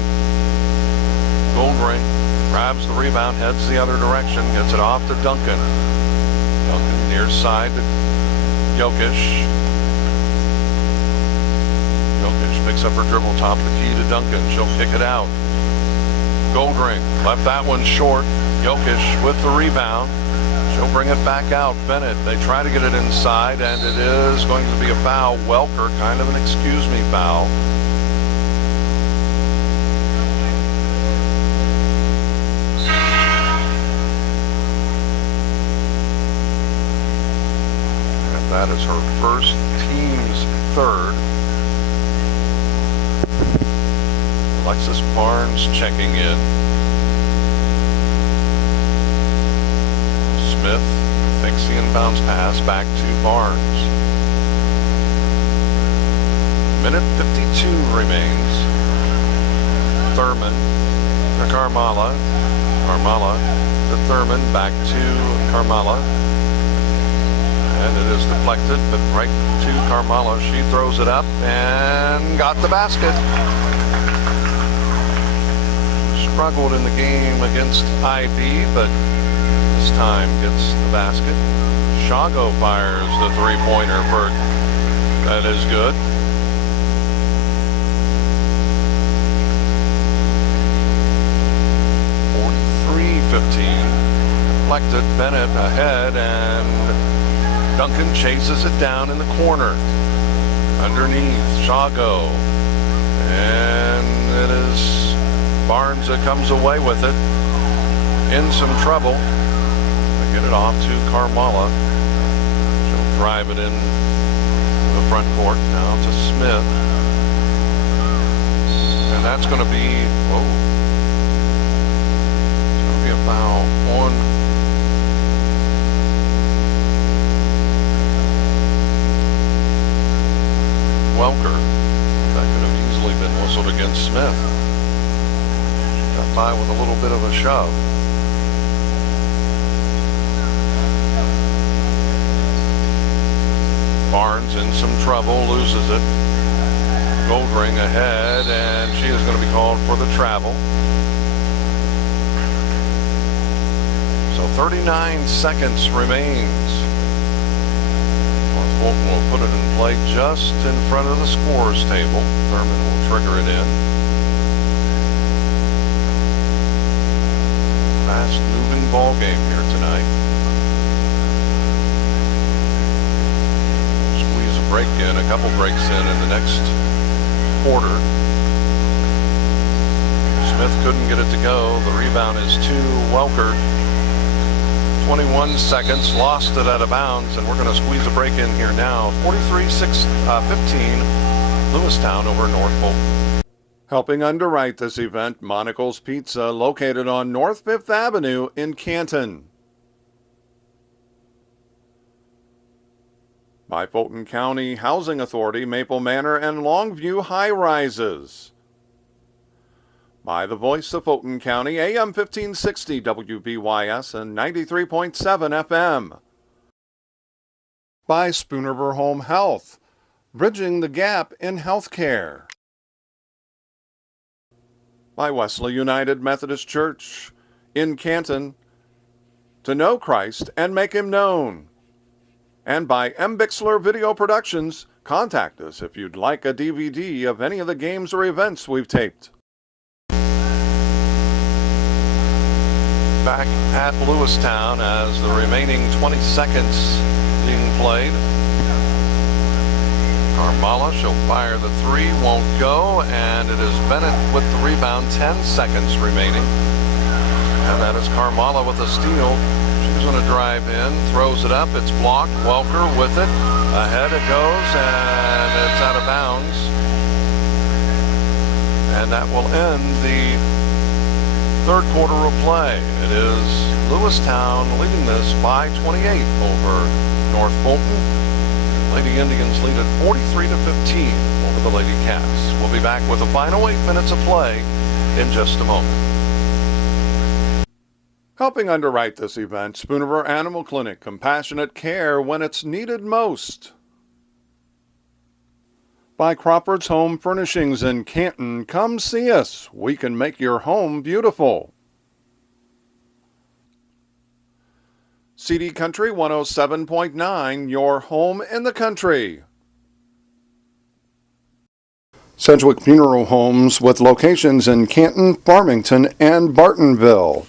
Goldring grabs the rebound, heads the other direction, gets it off to Duncan. Duncan near side to Jokic. Jokic picks up her dribble, top of the key to Duncan. She'll kick it out. Goldring left that one short. Jokic with the rebound. She'll bring it back out. Bennett, they try to get it inside, and it is going to be a foul. Welker, kind of an excuse me foul. That is her first, team's third. Alexis Barnes checking in. Smith takes the inbounds pass back to Barnes. Minute 52 remains. Thurman to Carmalla. Carmalla to Thurman, back to Carmalla. And it is deflected, but right to Carmalla. She throws it up and got the basket. Struggled in the game against IB, but this time gets the basket. Shago fires the three-pointer for, that is good. Deflected, Bennett ahead, and Duncan chases it down in the corner. Underneath, Shago. And it is Barnes that comes away with it. In some trouble. They get it off to Carmalla. She'll drive it in the front court now to Smith. And that's going to be, it's going to be a foul on Welker. That could have easily been whistled against Smith. Got by with a little bit of a shove. Barnes in some trouble, loses it. Goldring ahead, and she is going to be called for the travel. So 39 seconds remains. North Fulton will put it in play just in front of the scores table. Thurman will trigger it in. Fast moving ball game here tonight. Squeeze a break in, a couple breaks in the next quarter. Smith couldn't get it to go. The rebound is to Welker. 21 seconds, lost it out of bounds, and we're going to squeeze a break in here now. 43-15, Lewistown over North Fulton. Helping underwrite this event, Monocle's Pizza, located on North 5th Avenue in Canton. By Fulton County Housing Authority, Maple Manor and Longview High Rises. By the voice of Fulton County, AM 1560 WBYS and 93.7 FM. By Spoonerver Home Health, bridging the gap in healthcare. By Wesley United Methodist Church in Canton, to know Christ and make him known. And by M. Bixler Video Productions, contact us if you'd like a DVD of any of the games or events we've taped. Back at Lewistown as the remaining 20 seconds being played. Carmalla, she'll fire the three, won't go, and it is Bennett with the rebound, 10 seconds remaining. And that is Carmalla with a steal. She's going to drive in, throws it up, it's blocked, Welker with it, ahead it goes, and it's out of bounds. And that will end the third quarter of play. It is Lewistown leading this by 28 over North Fulton. Lady Indians lead at 43-15 over the Lady Cats. We'll be back with the final 8 minutes of play in just a moment. Helping underwrite this event, Spoonerver Animal Clinic, compassionate care when it's needed most. By Crawford's Home Furnishings in Canton, come see us. We can make your home beautiful. CD Country 107.9, your home in the country. Sedgwick Funeral Homes with locations in Canton, Farmington, and Bartonville.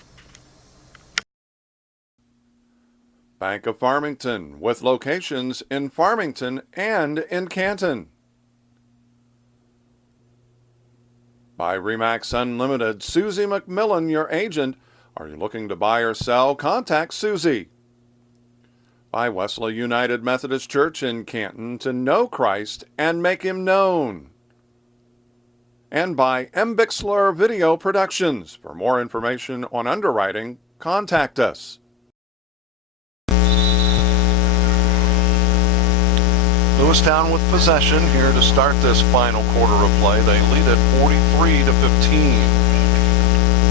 Bank of Farmington with locations in Farmington and in Canton. By Remax Unlimited, Susie McMillan, your agent. Are you looking to buy or sell? Contact Susie. By Wesley United Methodist Church in Canton, to know Christ and make him known. And by M. Bixler Video Productions. For more information on underwriting, contact us. Lewistown with possession here to start this final quarter of play. They lead at 43-15.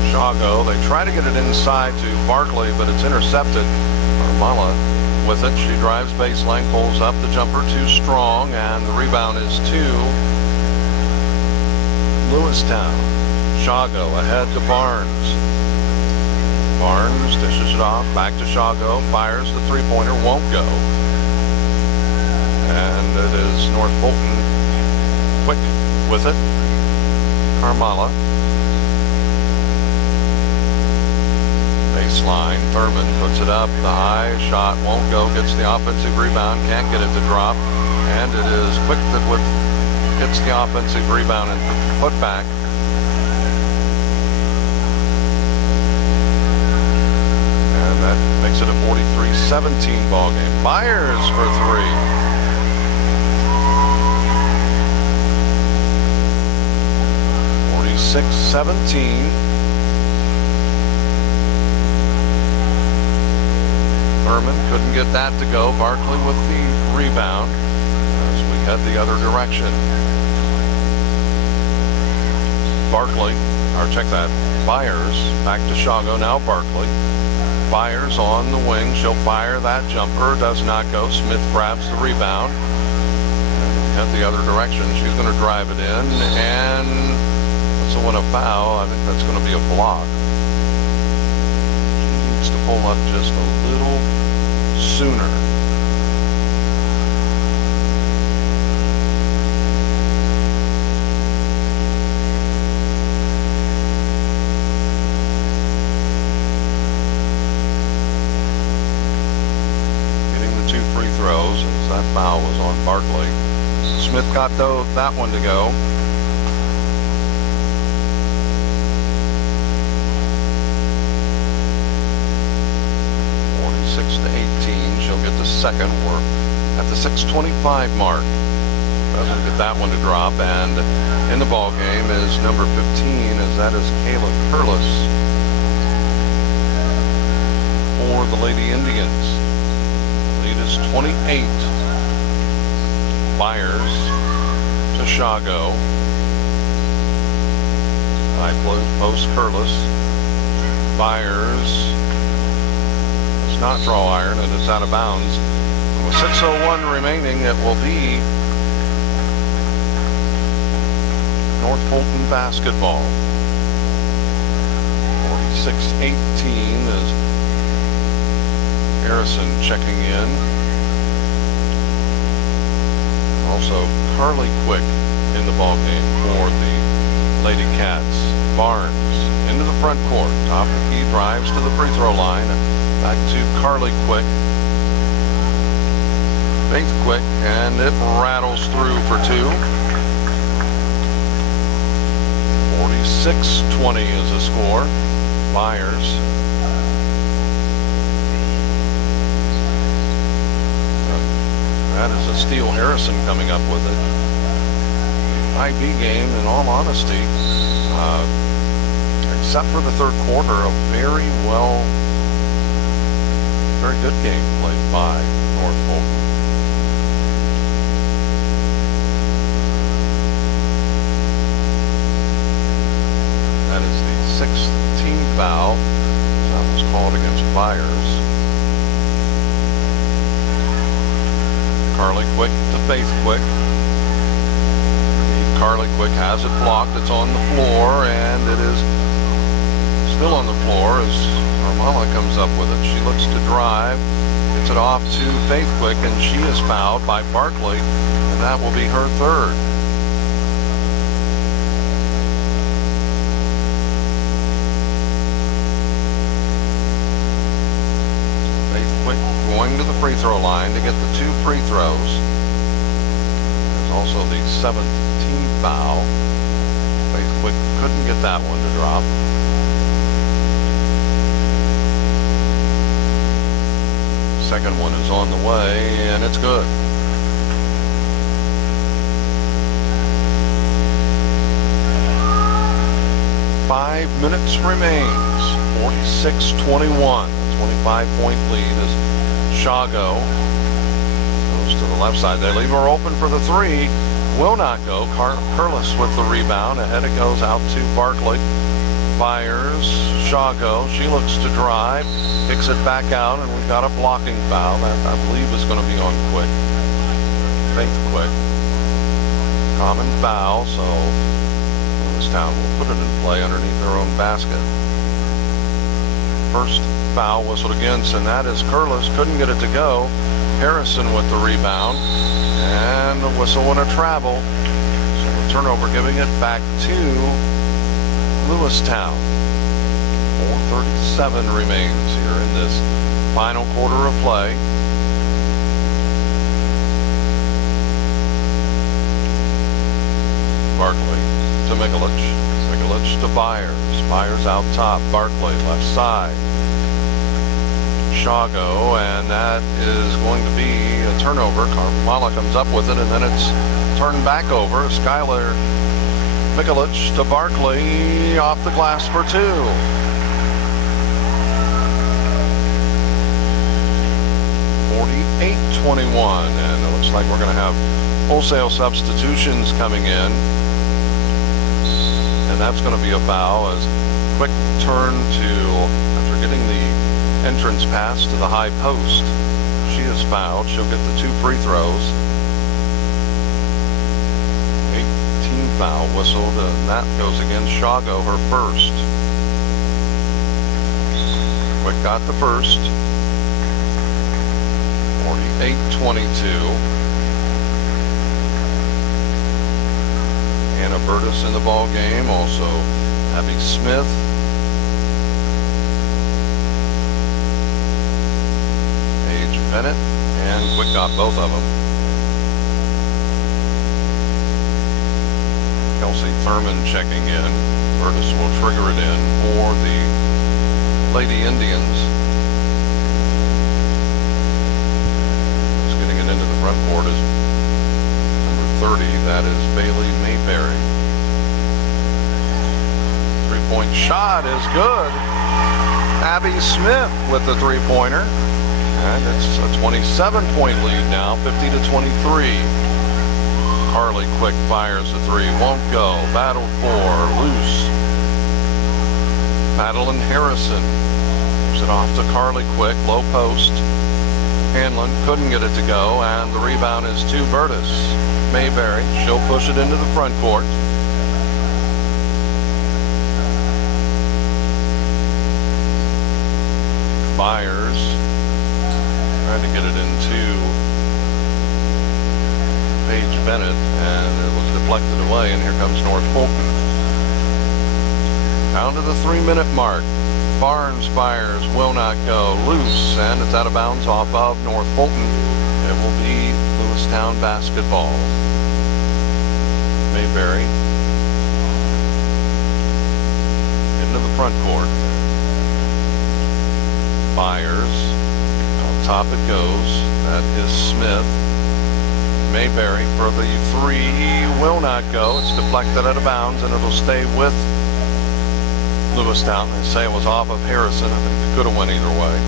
Shago, they try to get it inside to Barkley, but it's intercepted. Carmalla with it. She drives baseline, pulls up the jumper too strong, and the rebound is to Lewistown. Shago ahead to Barnes. Barnes dishes it off, back to Shago, fires the three-pointer, won't go. And it is North Fulton quick with it. Carmalla. Baseline. Thurman puts it up. The high shot won't go. Gets the offensive rebound. Can't get it to drop. And it is Quick that gets the offensive rebound and put back. And that makes it a 43-17 ball game. Myers for three. 46-17. Thurman couldn't get that to go. Barkley with the rebound as we head the other direction. Barkley, or check that, Byers back to Shago, now Barkley. Byers on the wing, she'll fire that jumper, does not go. Smith grabs the rebound. Head the other direction, she's going to drive it in, and so when a foul, I think that's going to be a block. She needs to pull up just a little sooner. Throws as that foul was on Barkley. Smith got that one to go. To 18. She'll get the second. We're at the 6:25 mark. Doesn't get that one to drop. And in the ball game is number 15, as that is Kayla Curlis for the Lady Indians. Lead is 28. Byers to Shago. High post Curlis. Byers not draw iron, and it's out of bounds. And with 6:01 remaining, it will be North Fulton basketball. 46-18 is Harrison checking in. Also Carly Quick in the ball game for the Lady Cats. Barnes into the front court. Top of the key, drives to the free throw line. Back to Carly Quick. Faith Quick, and it rattles through for two. 46-20 is the score. Byers. That is a steal. Harrison coming up with it. IB game, in all honesty, except for the third quarter, a very good game played by North Fulton. That is the 6th team foul. That was called against Byers. Carly Quick to Faith Quick. Carly Quick has it blocked. It's on the floor, and it is still on the floor as Armala comes up with it. She looks to drive, gets it off to Faith Quick, and she is fouled by Barkley, and that will be her third. Faith Quick going to the free throw line to get the 2 free throws. There's also the 7th team foul. Faith Quick couldn't get that one to drop. Second one is on the way, and it's good. Five minutes remains. 46-21. 25-point lead as Shago goes to the left side. They leave her open for the three. Will not go. Curlis with the rebound. Ahead it goes out to Barkley. Byers, Shago. She looks to drive. Kicks it back out, and we've got a blocking foul that I believe is going to be on Quick. Faith Quick. Common foul, so Lewistown will put it in play underneath their own basket. First foul whistled against, and that is Curlis. Couldn't get it to go. Harrison with the rebound, and a whistle and a travel. So a turnover, giving it back to Lewistown. 4:37 remains here in this final quarter of play. Barkley to Mikulich. Mikulich to Byers. Byers out top. Barkley left side. Shago, and that is going to be a turnover. Carmala comes up with it, and then it's turned back over. Skylar Mikulich to Barkley, off the glass for two. 48-21, and it looks like we're going to have wholesale substitutions coming in, and that's going to be a foul as Quick turn to, after getting the entrance pass to the high post. She is fouled. She'll get the 2 free throws. 18 foul whistled, and that goes against Shago, her first. Quick got the first. 48-22. Anna Burtis in the ball game. Also Abby Smith. Paige Bennett. And Quick got both of them. Kelsey Thurman checking in. Burtis will trigger it in for the Lady Indians. Just getting it into the front court is number 30. That is Bailey Mayberry. Three-point shot is good. Abby Smith with the three-pointer. And it's a 27-point lead now, 50-23. Carly Quick fires a three, won't go. Battled for, loose. Madeline Harrison gives it off to Carly Quick, low post. Hanlon couldn't get it to go, and the rebound is to Burtis. Mayberry, she'll push it into the front court. Byers trying to get it into Paige Bennett, and it was deflected away, and here comes North Fulton. Down to the 3-minute mark. Barnes fires, will not go. Loose, and it's out of bounds off of North Fulton. It will be Lewistown basketball. Mayberry into the front court. Byers, on top it goes. That is Smith. Mayberry for the three, will not go. It's deflected out of bounds, and it'll stay with Lewistown. They say it was off of Harrison. I think it could have went either way.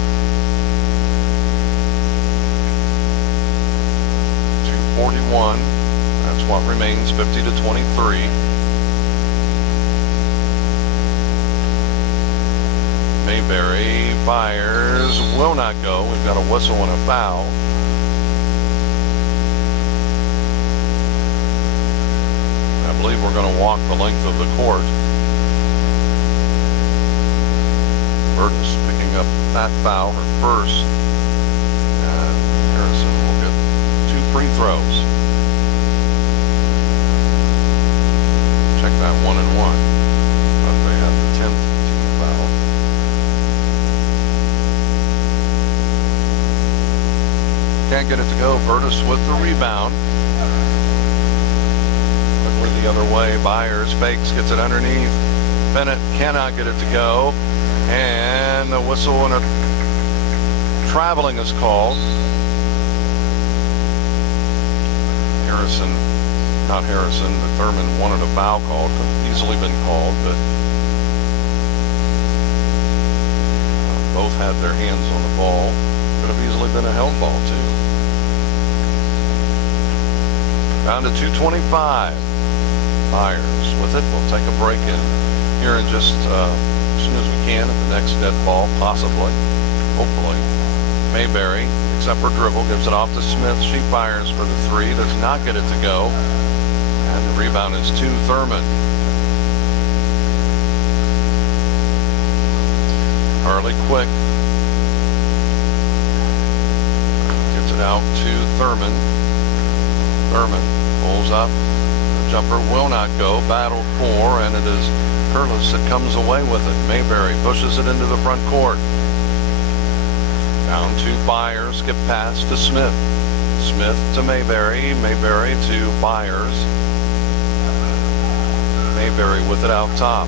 2:41. That's what remains, 50-23. Mayberry fires, will not go. We've got a whistle and a foul. I believe we're going to walk the length of the court. Burtis picking up that foul, her first. And Harrison will get 2 free throws. Check that 1-1. But they have the 10th team foul. Can't get it to go. Burtis with the rebound. Quickly the other way. Byers fakes, gets it underneath. Bennett cannot get it to go. And a whistle and a traveling is called. Not Harrison, but Thurman wanted a foul called. Could have easily been called, but both had their hands on the ball. Could have easily been a held ball, too. Down to 2:25. Byers with it. We'll take a break in here in just as soon as we can at the next dead ball, possibly, hopefully. Mayberry picks up her dribble, gives it off to Smith. She fires for the three, does not get it to go. And the rebound is to Thurman. Carly Quick gives it out to Thurman. Thurman pulls up. The jumper will not go. Battled for, and it is Curtis that comes away with it. Mayberry pushes it into the front court. Down to Byers, skip pass to Smith. Smith to Mayberry. Mayberry to Byers. Mayberry with it out top.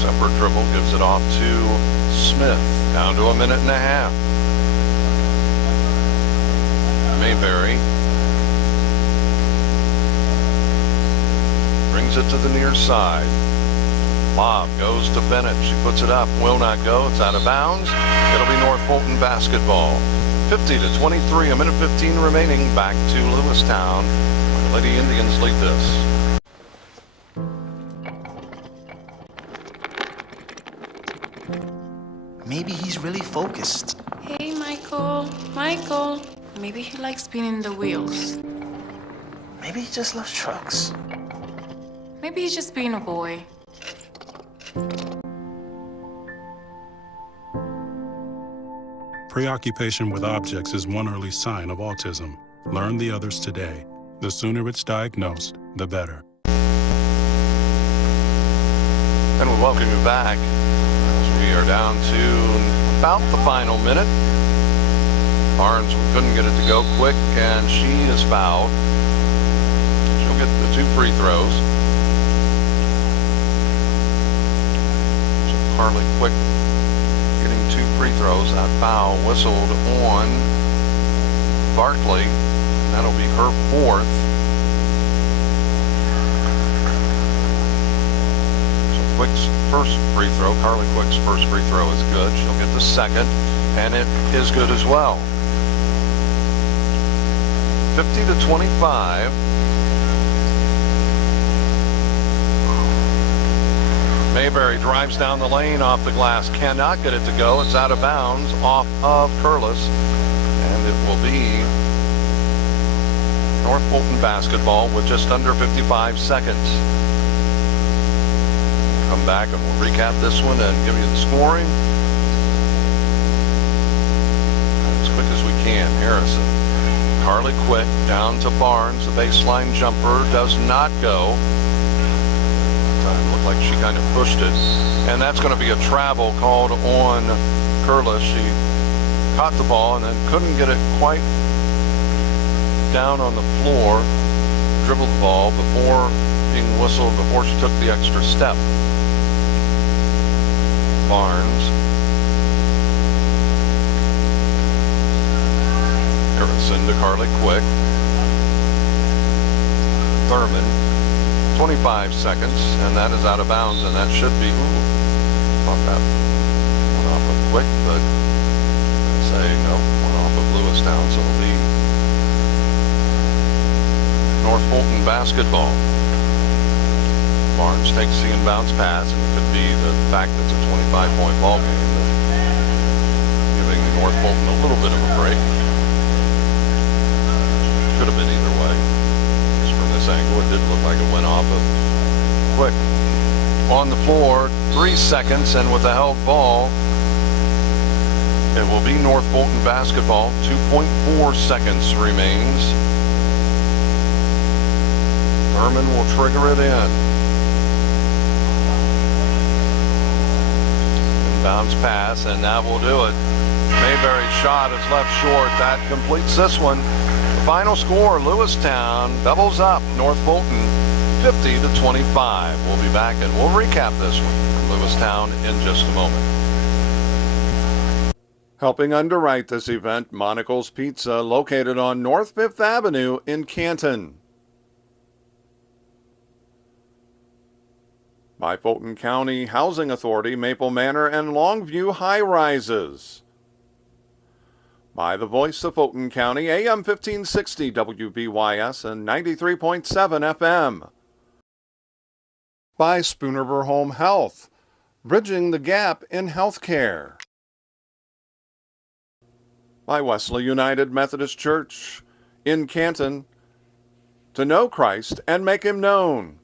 Separate dribble, gives it off to Smith. Down to 1.5 minutes. Mayberry brings it to the near side. Lob goes to Bennett. She puts it up. Will not go. It's out of bounds. It'll be North Fulton basketball. 50-23. 1:15 remaining. Back to Lewistown. The Lady Indians lead this. Maybe he's really focused. Hey, Michael. Michael. Maybe he likes spinning the wheels. Maybe he just loves trucks. Maybe he's just being a boy. Preoccupation with objects is one early sign of autism. Learn the others today. The sooner it's diagnosed, the better. And we welcome you back as we are down to about the final minute. Barnes couldn't get it to go quick, and she is fouled. She'll get the 2 free throws. So Carly Quick getting 2 free throws. That foul whistled on Barkley. That'll be her 4th. Quick's first free throw, Carly Quick's first free throw is good. She'll get the 2nd, and it is good as well. 50-25. Mayberry drives down the lane off the glass, cannot get it to go. It's out of bounds off of Curliss, and it will be North Fulton basketball with just under 55 seconds. Come back and we'll recap this one and give you the scoring as quick as we can. Harrison, Carly Quick down to Barnes. The baseline jumper does not go. It looked like she kind of pushed it, and that's going to be a travel called on Curliss. She caught the ball and then couldn't get it quite down on the floor, dribbled the ball before being whistled, before she took the extra step. Barnes. Harrison to Carly Quick. Thurman. 25 seconds, and that is out of bounds, and that should be, thought that went off of Quick, but I'd say no, went off of Lewistown, so it'll be North Fulton basketball. Barnes takes the inbounds pass, and it could be the fact that it's a 25-point ball game, giving North Fulton a little bit of a break. Could have been either way. Just from this angle, it did look like it went off of Quick. On the floor, 3 seconds, and with the held ball, it will be North Fulton basketball. 2.4 seconds remains. Thurman will trigger it in. Bounce pass, and that will do it. Mayberry's shot is left short. That completes this one. The final score, Lewistown doubles up North Fulton 50-25. We'll be back and we'll recap this one from Lewistown in just a moment. Helping underwrite this event, Monocle's Pizza, located on North 5th Avenue in Canton. By Fulton County Housing Authority, Maple Manor, and Longview High Rises. By the Voice of Fulton County, AM 1560 WBYS and 93.7 FM. By Spoonerver Home Health, bridging the gap in healthcare. By Wesley United Methodist Church in Canton, to know Christ and make him known.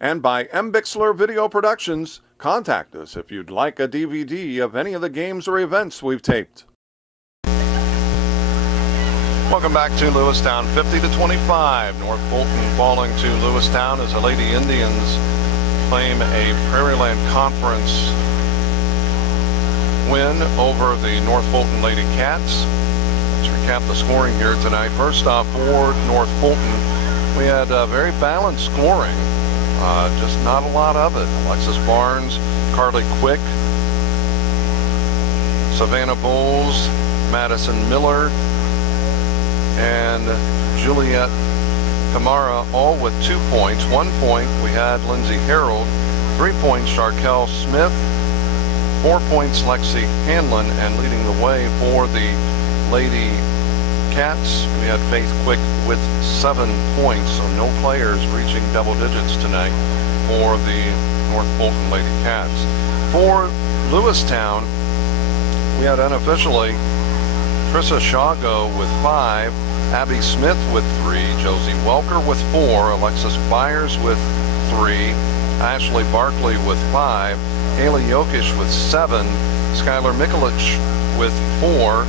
And by M. Bixler Video Productions. Contact us if you'd like a DVD of any of the games or events we've taped. Welcome back to Lewistown, 50-25. North Fulton falling to Lewistown as the Lady Indians claim a Prairieland Conference win over the North Fulton Lady Cats. Let's recap the scoring here tonight. First off, for North Fulton, we had very balanced scoring. Just not a lot of it. Alexis Barnes, Carly Quick, Savannah Bowles, Madison Miller, and Juliet Kamara, all with 2 points. 1 point, we had Lindsay Harold. 3 points, Sharkel Smith. 4 points, Lexi Hanlon. And leading the way for the Lady Cats, we had Faith Quick with 7 points, so no players reaching double digits tonight for the North Fulton Lady Cats. For Lewistown, we had unofficially Trissa Shago with 5, Abby Smith with 3, Josie Welker with 4, Alexis Byers with 3, Ashley Barkley with 5, Haley Yokish with 7, Skylar Mikulich with 4,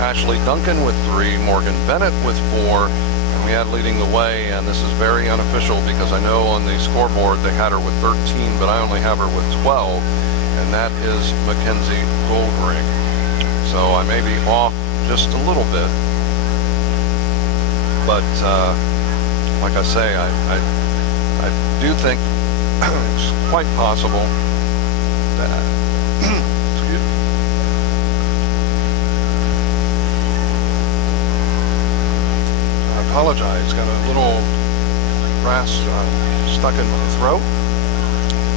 Ashley Duncan with 3, Morgan Bennett with 4, and we had leading the way, and this is very unofficial because I know on the scoreboard they had her with 13, but I only have her with 12, and that is Mackenzie Goldring. So I may be off just a little bit, but like I say, I do think it's quite possible that excuse me. I apologize, got a little grass stuck in my throat.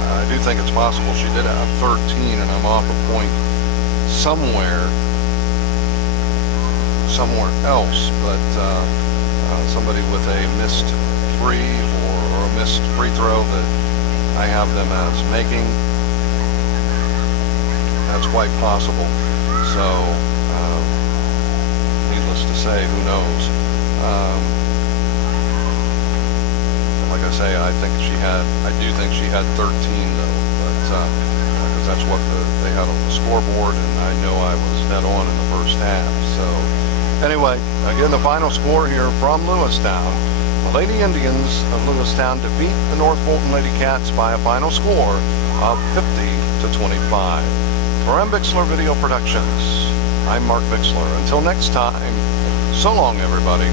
I do think it's possible she did have 13 and I'm off a point somewhere else, but somebody with a missed free or a missed free throw that I have them as making, that's quite possible. So needless to say, who knows. Like I say, I do think she had 13 though, but because that's what they had on the scoreboard, and I know I was dead on in the first half. So anyway, again, the final score here from Lewistown. The Lady Indians of Lewistown defeat the North Fulton Lady Cats by a final score of 50-25. For Bixler Video Productions, I'm Mark Bixler. Until next time, so long everybody.